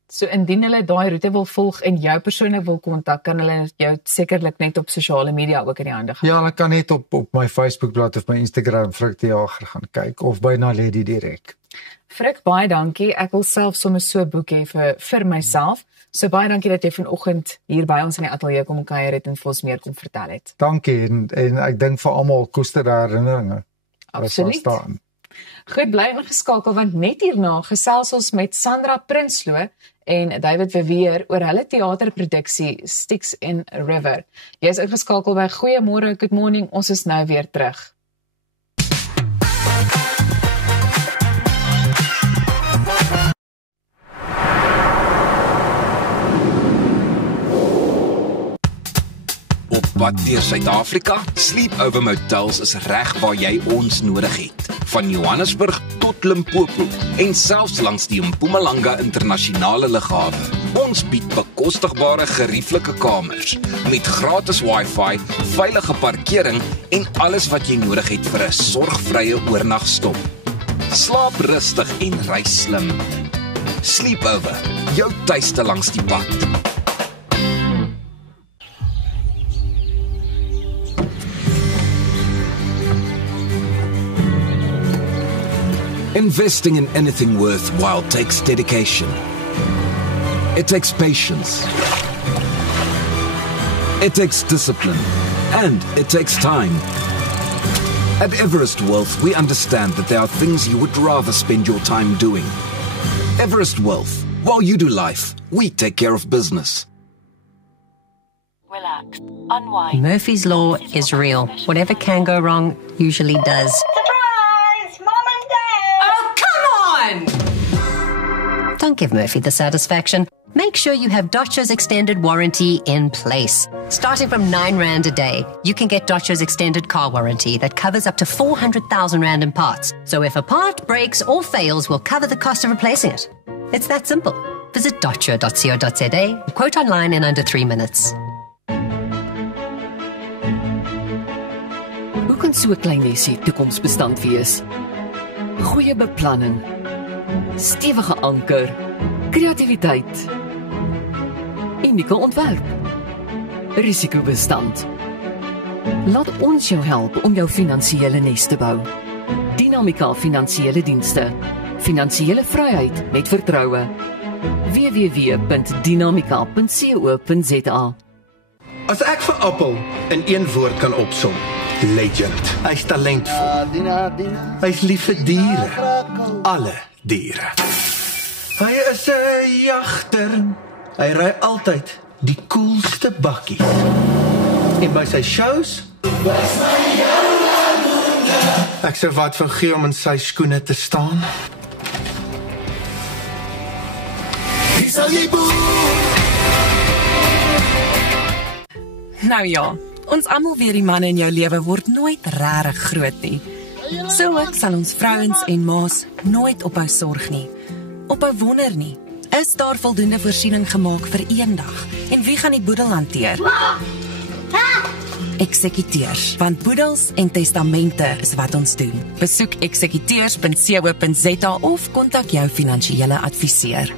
So indien hulle daai roete wil volg en jou persoonlik wil kontak, kan hulle jou sekerlik net op sosiale media ook in die hande gaan. Ja, hulle kan net op my Facebookblad of my Instagram Frik die Jager gaan kyk of by Naledi direk. Frik, baie dankie. Ek wil self sommer so 'n boek hê vir myself. So baie dankie dat jy vanoggend hier by ons in die ateljee kom kuier het en vir ons meer kom vertel het. Dankie en ek dink vir almal koester herinneringe. Absoluut. Goed, bly ingeskakel want net hierna gesels ons met Sandra Prinsloo en David Verweer oor hulle teaterproduksie Styx in River. Jy is ingeskakel by Goeiemôre, Good Morning. Ons is nou weer terug. Op pad deur Suid-Afrika, Sleepover Motels is reg waar jy ons nodig het. Van Johannesburg tot Limpopo en selfs langs die Mpumalanga internasionale lughawe. Ons bied bekostigbare gerieflike kamers met gratis Wi-Fi, veilige parkering en alles wat jy nodig het vir 'n sorgvrye oornagstop. Slaap rustig en reis slim. Sleepover, jou tuiste langs die pad. Investing in anything worthwhile takes dedication. It takes patience. It takes discipline. And it takes time. At Everest Wealth, we understand that there are things you would rather spend your time doing. Everest Wealth. While you do life, we take care of business. Relax. Unwind. Murphy's Law is real. Whatever can go wrong usually does. Surprise! Mom and Dad! Oh, come on! Don't give Murphy the satisfaction. Make sure you have Dodge's extended warranty in place. Starting from 9 Rand a day, you can get Dodge's extended car warranty that covers up to 400,000 Rand in parts. So if a part breaks or fails, we'll cover the cost of replacing it. It's that simple. Visit dodge.co.za, quote online in under 3 minutes. Hoe kan so 'n klein lesie toekomsbestand wees? Goeie beplanning, stewige anker, kreatiwiteit, unieke ontwerp, risikobestand. Laat ons jou help om jou finansiële nes te bou. Dinamika Finansiële Dienste. Finansiële vryheid met vertroue. www.dinamika.co.za. As ek vir Appel in een woord kan opsom, legend. Hy's talentvol. Hy's lief vir diere. Alle diere. Hy is 'n jagter. Hy ry altyd die coolste bakkies. En by sy shows, ek sou wat van gee om in sy skoene te staan. Nou ja, ons almal weet die manne in jou lewe word nooit regtig groot nie. So ook sal ons vrouens en ma's nooit ophou sorg nie. Ophou wonder nie. Is daar voldoende voorsiening gemaak vir eendag? En wie gaan die boedel hanteer? Eksekuteurs, want boedels en testamente is wat ons doen. Besoek eksekuteurs.co.za of kontak jou finansiële adviseur.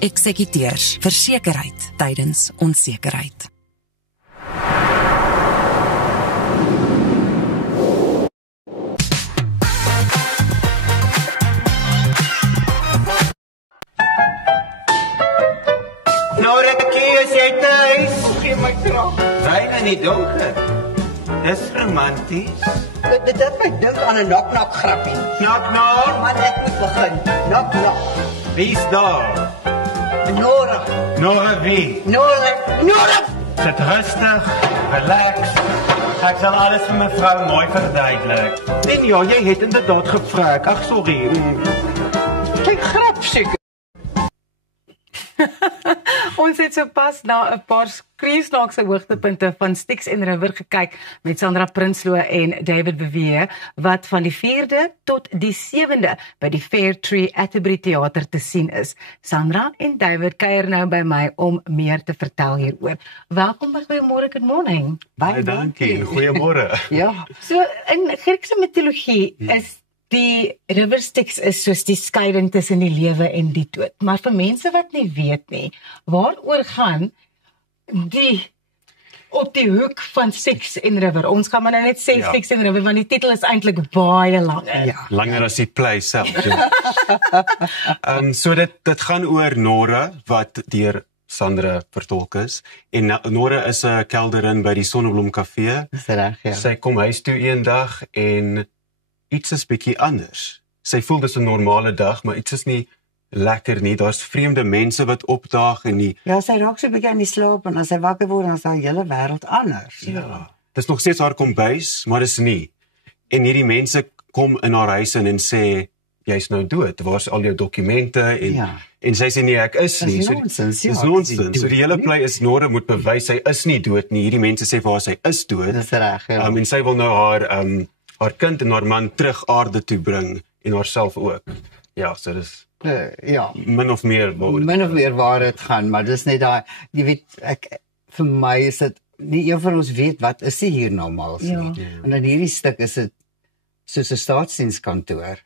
Eksekuteurs, versekerheid tydens onsekerheid. Nou, Rikkie, is jy thuis? Gee my krag. Wyn in die donker. Dis romanties. Dit my dink aan 'n knock-knock grappie. Knock-knock? Maar ek moet begin. Knock-knock. Wie's daar? Nora. Nora wie? Nora! Sit rustig, relax. Ek sal alles vir mevrou mooi verduidelik. Nee, ja, jy het inderdaad gevra. Ag, sorry. Kyk, grap seker. Ons het sopas na 'n paar skreeusnaakse hoogtepunte van Styx en River gekyk met Sandra Prinsloo en David Beweer, wat van die 4de tot die 7de by die Fair Tree Atterbury Theater te sien is. Sandra en David kuier nou by my om meer te vertel hieroor. Welkom by Goeiemôre, good morning. Baie dankie, goeiemôre. Ja, so in Griekse mitologie is die River Styx is soos die skeiding tussen die lewe en die dood. Maar vir mense wat nie weet nie, waaroor gaan die op die hoek van Styx en River? Ons gaan maar nou net sê Styx en River, want die titel is eintlik baie langer. Ja, langer as die play self. So dit gaan oor Nora wat deur Sandra vertolk is. En Nora is 'n kelderin by die Sonnebloem Kafee. Dis reg, ja. Sy kom huis toe eendag en iets is bietjie anders. Sy voel dis 'n normale dag, maar iets is nie lekker nie. Daar's vreemde mense wat opdaag en nie. Ja, sy raak so 'n bietjie aan die slaap en as sy wakker word, dan is haar hele wêreld anders. Ja. Dis nog steeds haar kombuis, maar dis nie. En hierdie mense kom in haar huis in en sê jy's nou dood. Waar's al jou dokumente en sy sê nee, ek is nie. Dis nonsens. Dis nonsens. So die hele play is Nora moet bewys sy is nie dood nie. Hierdie mense sê vir haar sy is dood. Dis reg, ja. En sy wil nou haar kind en haar man terug aarde toe bring en haarself ook. Ja, so dis ja, min of meer waar dit gaan, maar dis net daai, jy weet, vir my is dit nie een van ons weet wat is die hier normals nie. En in hierdie stuk is dit soos 'n staatsdienskantoor.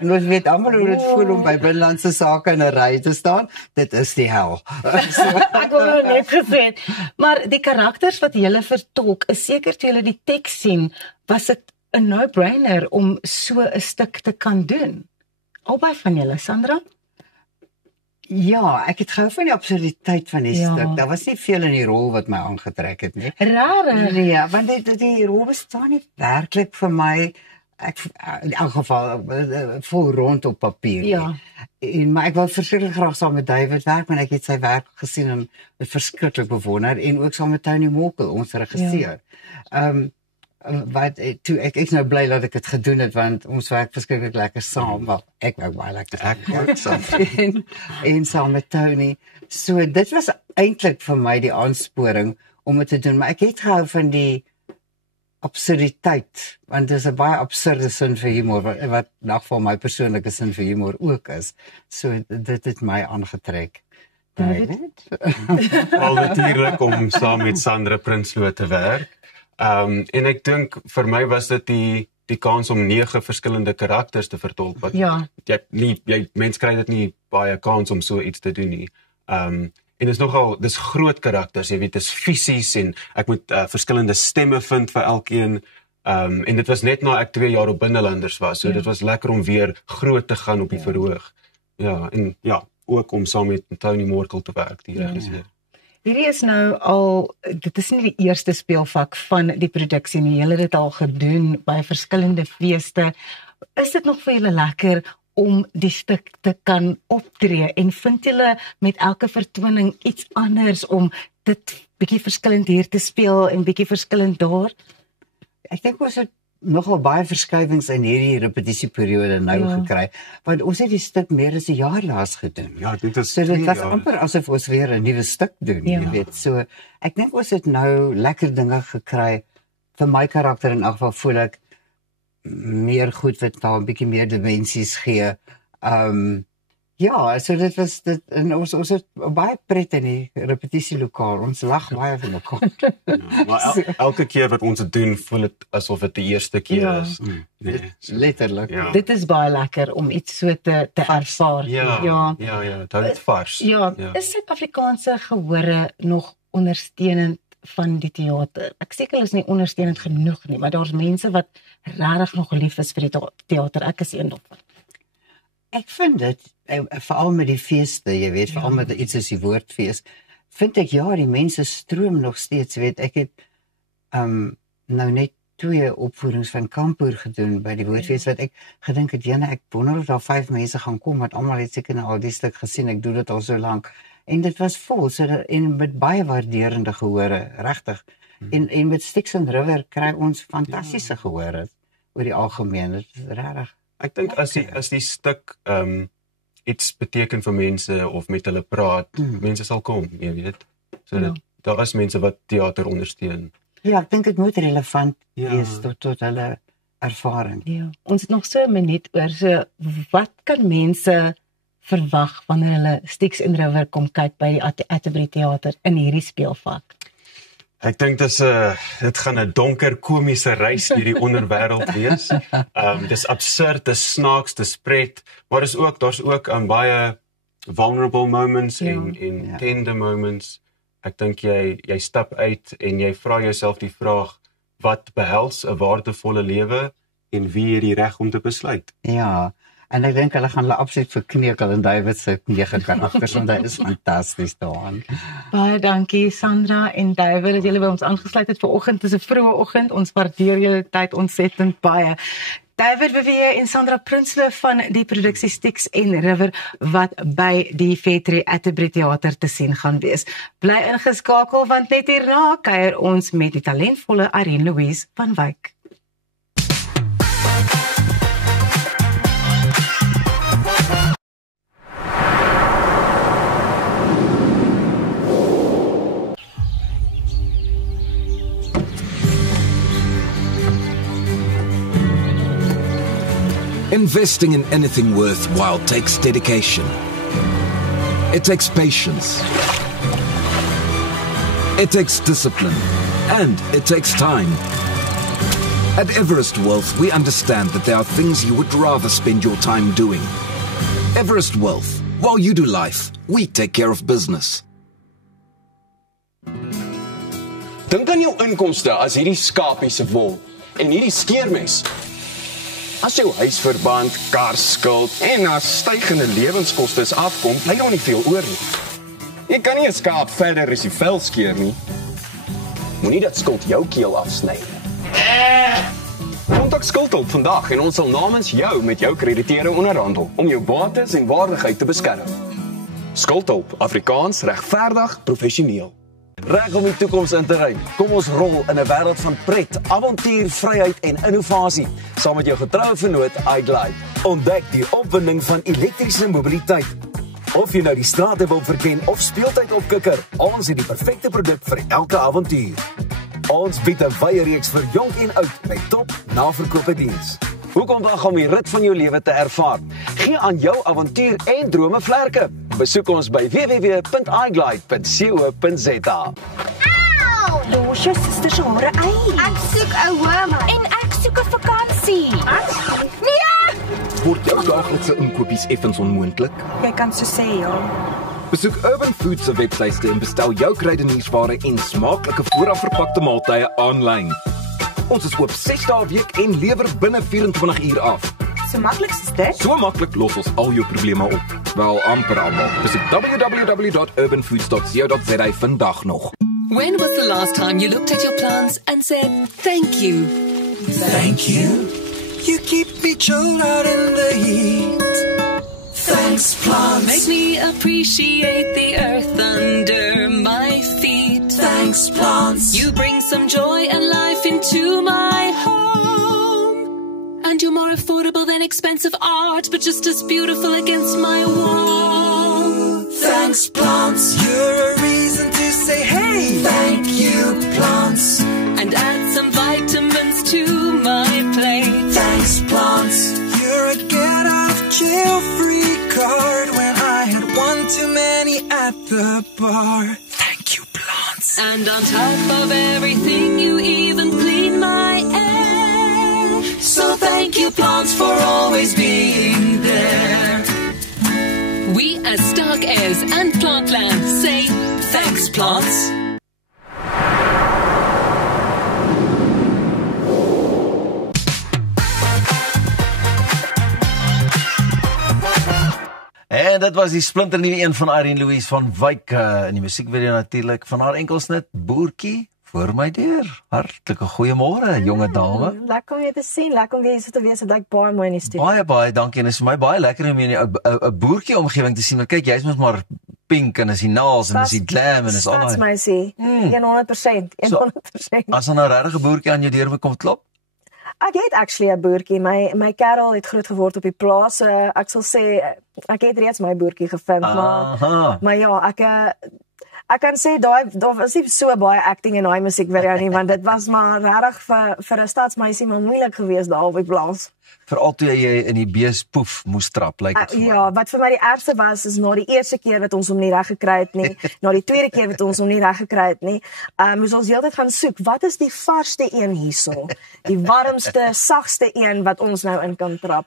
En ons weet almal hoe dit voel om by binnelandse sake in 'n ry te staan. Dit is die hel. Ek wou net gesê, maar die karakters wat julle vertolk, is seker toe julle die teks sien, was dit 'n no-brainer om so 'n stuk te kan doen. Albei van julle, Sandra? Ja, ek het gehou van die absurditeit van die stuk. Daar was nie veel in die rol wat my aangetrek het nie. Rarig. Nee, want die rol bestaan nie werklik vir my, in elk geval, vol rond op papier. Ja. Maar ek wou verskriklik graag saam met David werk, want ek het sy werk gesien en het verskriklik bewonder, en ook saam met Tony Mokkel, ons regisseur. Ek is nou bly dat ek het gedoen het, want ons werk verskriklik lekker saam. Wel, ek werk baie lekker saam. en saam met Tony. So dit was eintlik vir my die aansporing om dit te doen, maar ek het gehou van die absurditeit, want dit is 'n baie absurde sin vir humor, wat nog vir my persoonlike sin vir humor ook is. So dit het my aangetrek. David? Wel natuurlik om saam met Sandra Prinsloo te werk. En ek dink vir my was dit die kans om 9 verskillende karakters te vertolk. Wat mens kry dit nie baie kans om so iets te doen nie. En dis groot karakters, jy weet, dis fisies en ek moet verskillende stemme vind vir elkeen. En dit was net na ek 2 jaar op Binnelanders was, so dit was lekker om weer groot te gaan op die verhoog. Ja, en ook om saam met Tony Mokkel te werk, die regisseur. Hierdie is nou al, dit is nie die eerste speelvak van die produksie nie, julle het dit al gedoen by verskillende feeste. Is dit nog vir julle lekker om die stuk te kan optree, en vind julle met elke vertoning iets anders om dit bietjie verskillend hier te speel en bietjie verskillend daar? Ek dink ons het nogal baie verskuiwings in hierdie repetisieperiode nou gekry, want ons het die stuk meer as 'n jaar laas gedoen. Ja, dit is so dit was amper asof ons weer 'n nuwe stuk doen, jy weet. So ek dink ons het nou lekker dinge gekry. Vir my karakter in elk geval voel ek meer goed wat daar 'n bietjie meer dimensies gee. So dit was dit, en ons het baie pret in die repetisielokaal. Ons lag baie van mekaar. Maar elke keer wat ons dit doen, voel dit asof dit die eerste keer is. Letterlik. Ja. Dit is baie lekker om iets so te ervaar. Ja, dit vars. Is Suid-Afrikaanse gehore nog ondersteunend van die teater? Ek seker is nie ondersteunend genoeg nie, maar daar's mense wat regtig nog lief is vir die teater. Ek is een daarvan. Ek vind dit, veral met die feeste, jy weet, veral met iets as die woordfees, vind ek die mense stroom nog steeds, weet, ek het nou net 2 opvoerings van Kampoer gedoen by die woordfees, wat ek gedink het, ek wonder of daar 5 mense gaan kom, want almal het seker nou al die stuk gesien, ek doen dit al so lank, en dit was vol, en met baie waarderende gehore, regtig, en met Styx and River kry ons fantastiese gehore, oor die algemeen, dit is regtig. Ek dink as die stuk iets beteken vir mense of met hulle praat, mense sal kom, jy weet. So daar is mense wat teater ondersteun. Ja, ek dink dit moet relevant wees tot hulle ervaring. Ja. Ons het nog so 'n minuut oor, so wat kan mense verwag wanneer hulle Styx and River kom kyk by die Atterbury Theater in hierdie speelvak? Ek dink dit gaan 'n donker komiese reis deur die onderwêreld wees. Dis absurd, dis snaaks, dis pret, maar daar's ook baie vulnerable moments en tender moments. Ek dink jy stap uit en jy vra jouself die vraag, wat behels 'n waardevolle lewe en wie het die reg om te besluit? Ja. En ek dink hulle gaan hulle absoluut verkneukel en David se 9 karakters, want hy is fantasties daarin. Baie dankie Sandra en David dat julle by ons aangesluit het vanoggend. Dit is 'n vroeë oggend. Ons waardeer julle tyd ontsettend baie. David Vivier en Sandra Prinsloo van die produksie Styx and River wat by die Vetri Atterbury Theater te sien gaan wees. Bly ingeskakel want net hierna kuier ons met die talentvolle Irene Louise van Wyk. Investing in anything worthwhile takes dedication. It takes patience. It takes discipline. And it takes time. At Everest Wealth, we understand that there are things you would rather spend your time doing. Everest Wealth. While you do life, we take care of business. Dink aan jou inkomste as hierdie skapies se wol. En hierdie skeermes. As jou huisverband, karskuld en na stygende lewenskoste afkom, bly daar nie veel oor nie. Jy kan nie 'n skaap verder as die vel skeer nie. Moenie dat skuld jou keel afsny. Kontak Skuldhulp vandag en ons sal namens jou met jou krediteure onderhandel om jou bates en waardigheid te beskerm. Skuldhulp, Afrikaans, regverdig, professioneel. Reg om die toekoms in te ry. Kom ons rol in 'n wêreld van pret, avontuur, vryheid en innovasie. Saam met jou getroue vennoot iGlide. Ontdek die opwinding van elektriese mobiliteit. Of jy nou die strate wil verken of speeltyd opkikker, ons het die perfekte produk vir elke avontuur. Ons bied 'n wye reeks vir jonk en oud met top naverkope diens. Hoekom wag om die rit van jou lewe te ervaar? Gee aan jou avontuur en drome vlerke. Besoek ons by www.iglide.co.za. Los jou suster se hare uit. Ek soek 'n ouma. En ek soek 'n vakansie. Nee! Word jou daaglikse inkopies effens onmoontlik? Jy kan so sê, ja. Besoek Urban Foods se webtuiste en bestel jou kruideniersware en smaaklike voorafverpakte maaltye aanlyn. Ons is oop 6 dae 'n week en lewer binne 24 uur af. So maklik is dit? So maklik los ons al jou probleme op. Wel amper almal. Besoek www.urbanfoods.co.za vandag nog. When was the last time you looked at your plants and said, thank you? Thank you. You keep me chilled out in the heat. Thanks, plants. Make me appreciate the earth under my feet. Thanks, plants. You bring some joy and life into my home. And you're more affordable than expensive art, but just as beautiful against my wall. Thanks, plants. You're a reason to say, hey, thank you, plants. And add some vitamins to my plate. Thanks, plants. You're a get out of jail free card when I had one too many at the bar. Thank you, plants. And on top of everything, you even clean my air. So thank you, plants, for always being there. We as Stark Airs and Plantland say thanks, plants. En dit was die splinternuwe een van Irene Louise van Wyk in die musiekvideo natuurlik van haar enkelsnit Boertjie voor my deur. Hartlike goeiemôre, jonge dame. Lekker om jou te sien, lekker om weer so te wees. Dit lyk baie mooi in die studio. Baie dankie en dit is vir my baie lekker om in 'n boertjie omgewing te sien. Want kyk, jy's mos maar pink en is die naels en is die glam en is al daai. Dit's my sê. 100%. 100%. As dan 'n regte boertjie aan jou deur kom klop? Ek het actually 'n boertjie. My kerel het groot geword op die plaas. Ek sal sê ek het reeds my boertjie gevind, maar ja, ek kan sê daar was nie so baie acting in daai musiekvideo nie, want dit was maar regtig vir 'n stadsmeisie maar moeilik geweest daar op die plaas. Veral toe jy in die beespoef moes trap, lyk dit vir my. Ja, wat vir my die ergste was is na die eerste keer wat ons hom nie reg gekry het nie, na die tweede keer wat ons hom nie reg gekry het nie, moes ons heeltyd gaan soek, wat is die varsste een hierso? Die warmste, sagste een wat ons nou in kan trap.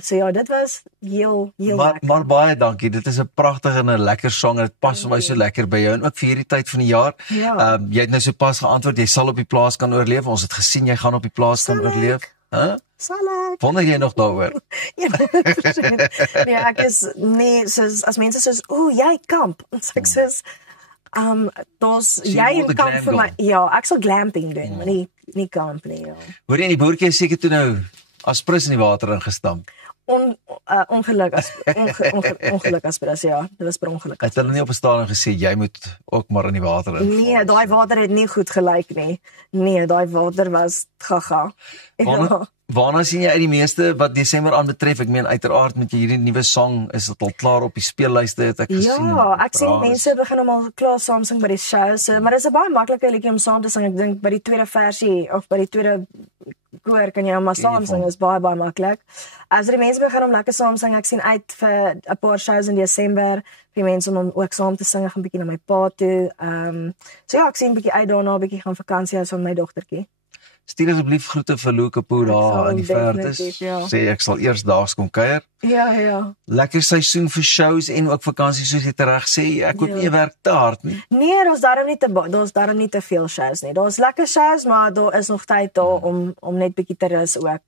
So ja, dit was heel lekker. Maar baie dankie. Dit is 'n pragtige en 'n lekker sang en dit pas vir my so lekker by jou en ook vir hierdie tyd van die jaar. Ja. Jy het nou sopas geantwoord jy sal op die plaas kan oorleef. Ons het gesien jy gaan op die plaas kan oorleef. Sal ek. Wonder jy nog daaroor? Ja, 100%. Nee, ek is nie soos as mense soos, jy kamp. Ek soos daar's jy in kamp vir my. Ja, ek sal glamping doen, maar nie kamp nie. Ja. Hoor jy in die boertjie seker toe nou as prins in die water ingestamp? Ongeluk as prins, ja. Dit was per ongeluk. Het hulle nie op 'n stadium gesê jy moet ook maar in die water in? Nee, daai water het nie goed gelyk nie. Nee, daai water was gaga. Waarna sien jy uit die meeste wat Desember aanbetref? Ek meen uiteraard met hierdie nuwe sang is dit al klaar op die speellyste het ek gesien. Ja, ek sien mense begin om al klaar saam sing by die shows, maar dit is 'n baie maklike liedjie om saam te sing. Ek dink by die tweede versie of by die tweede koor kan jy maar saam sing, is baie maklik. As die mense begin om lekker saam sing, ek sien uit vir 'n paar shows in Desember, vir mense om ook saam te sing, ek gaan 'n bietjie na my pa toe. So ja, ek sien 'n bietjie uit daarna, 'n bietjie gaan vakansie hou met my dogtertjie. stuur asseblief groete vir Lukapoe daar in die vertes. Sê ek sal eers daags kom kuier. Ja. Lekker seisoen vir shows en ook vakansie soos jy reg sê. Ek hoop nie jy werk te hard nie. Nee, daar's daarom nie te veel shows nie. Daar's lekker shows, maar daar is nog tyd daar om net bietjie te rus ook.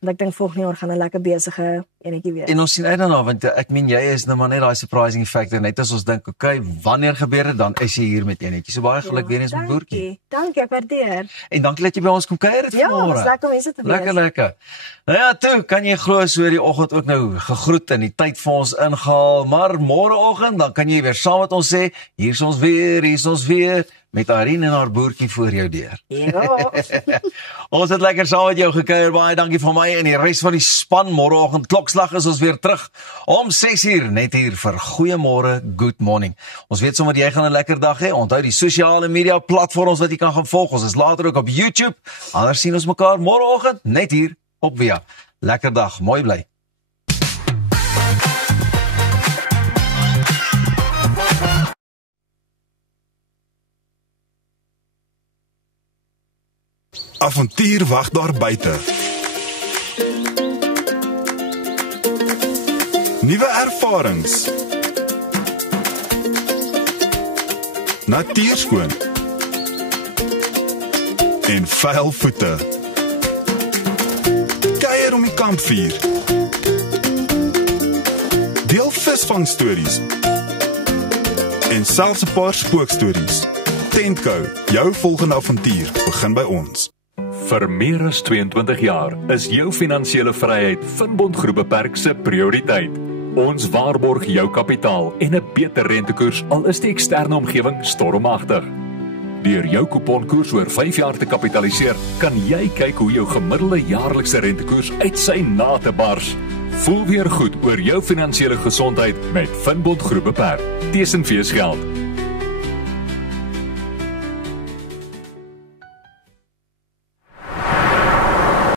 Want ek dink volgende jaar gaan 'n lekker besige enetjie wees. En ons sien uit daarna want ek meen jy is nou maar net daai surprising factor net as ons dink, okay, wanneer gebeur dit dan is jy hier met enetjie. So baie geluk weer eens met Boertjie. Dankie, ek waardeer. En dankie dat jy by ons kom kuier het vanmôre. Ja, dis lekker om mense te wees. Lekker. Nou ja, toe kan jy glo so die oggend ook nou gegroet en die tyd vir ons ingehaal, maar môreoggend dan kan jy weer saam met ons sê, hier is ons weer met Irene en haar boertjie voor jou deur. Ja. Ons het lekker saam met jou gekuier. Baie dankie van my en die res van die span. Môreoggend klokslag is ons weer terug om 6:00 net hier vir Goeiemôre, Good Morning. Ons weet sommer jy gaan 'n lekker dag hê. Onthou die sosiale media platforms wat jy kan gaan volg. Ons is later ook op YouTube. Anders sien ons mekaar môreoggend net hier op Via. Lekker dag, mooi bly. Avontuur wag daar buite. Nuwe ervarings. Natuurskoon. En vuil voete. Kuier om die kampvuur. Deel visvangstories. En selfs 'n paar spookstories. Tentco, jou volgende avontuur begin by ons. Vir meer as 22 jaar is jou finansiële vryheid Finbond Groep Beperk se prioriteit. Ons waarborg jou kapitaal en 'n beter rentekoers al is die eksterne omgewing stormagtig. Deur jou kuponkoers oor 5 jaar te kapitaliseer, kan jy kyk hoe jou gemiddelde jaarlikse rentekoers uit sy nate bars. Voel weer goed oor jou finansiële gesondheid met Finbond Groep Beperk. Tesenfees geld.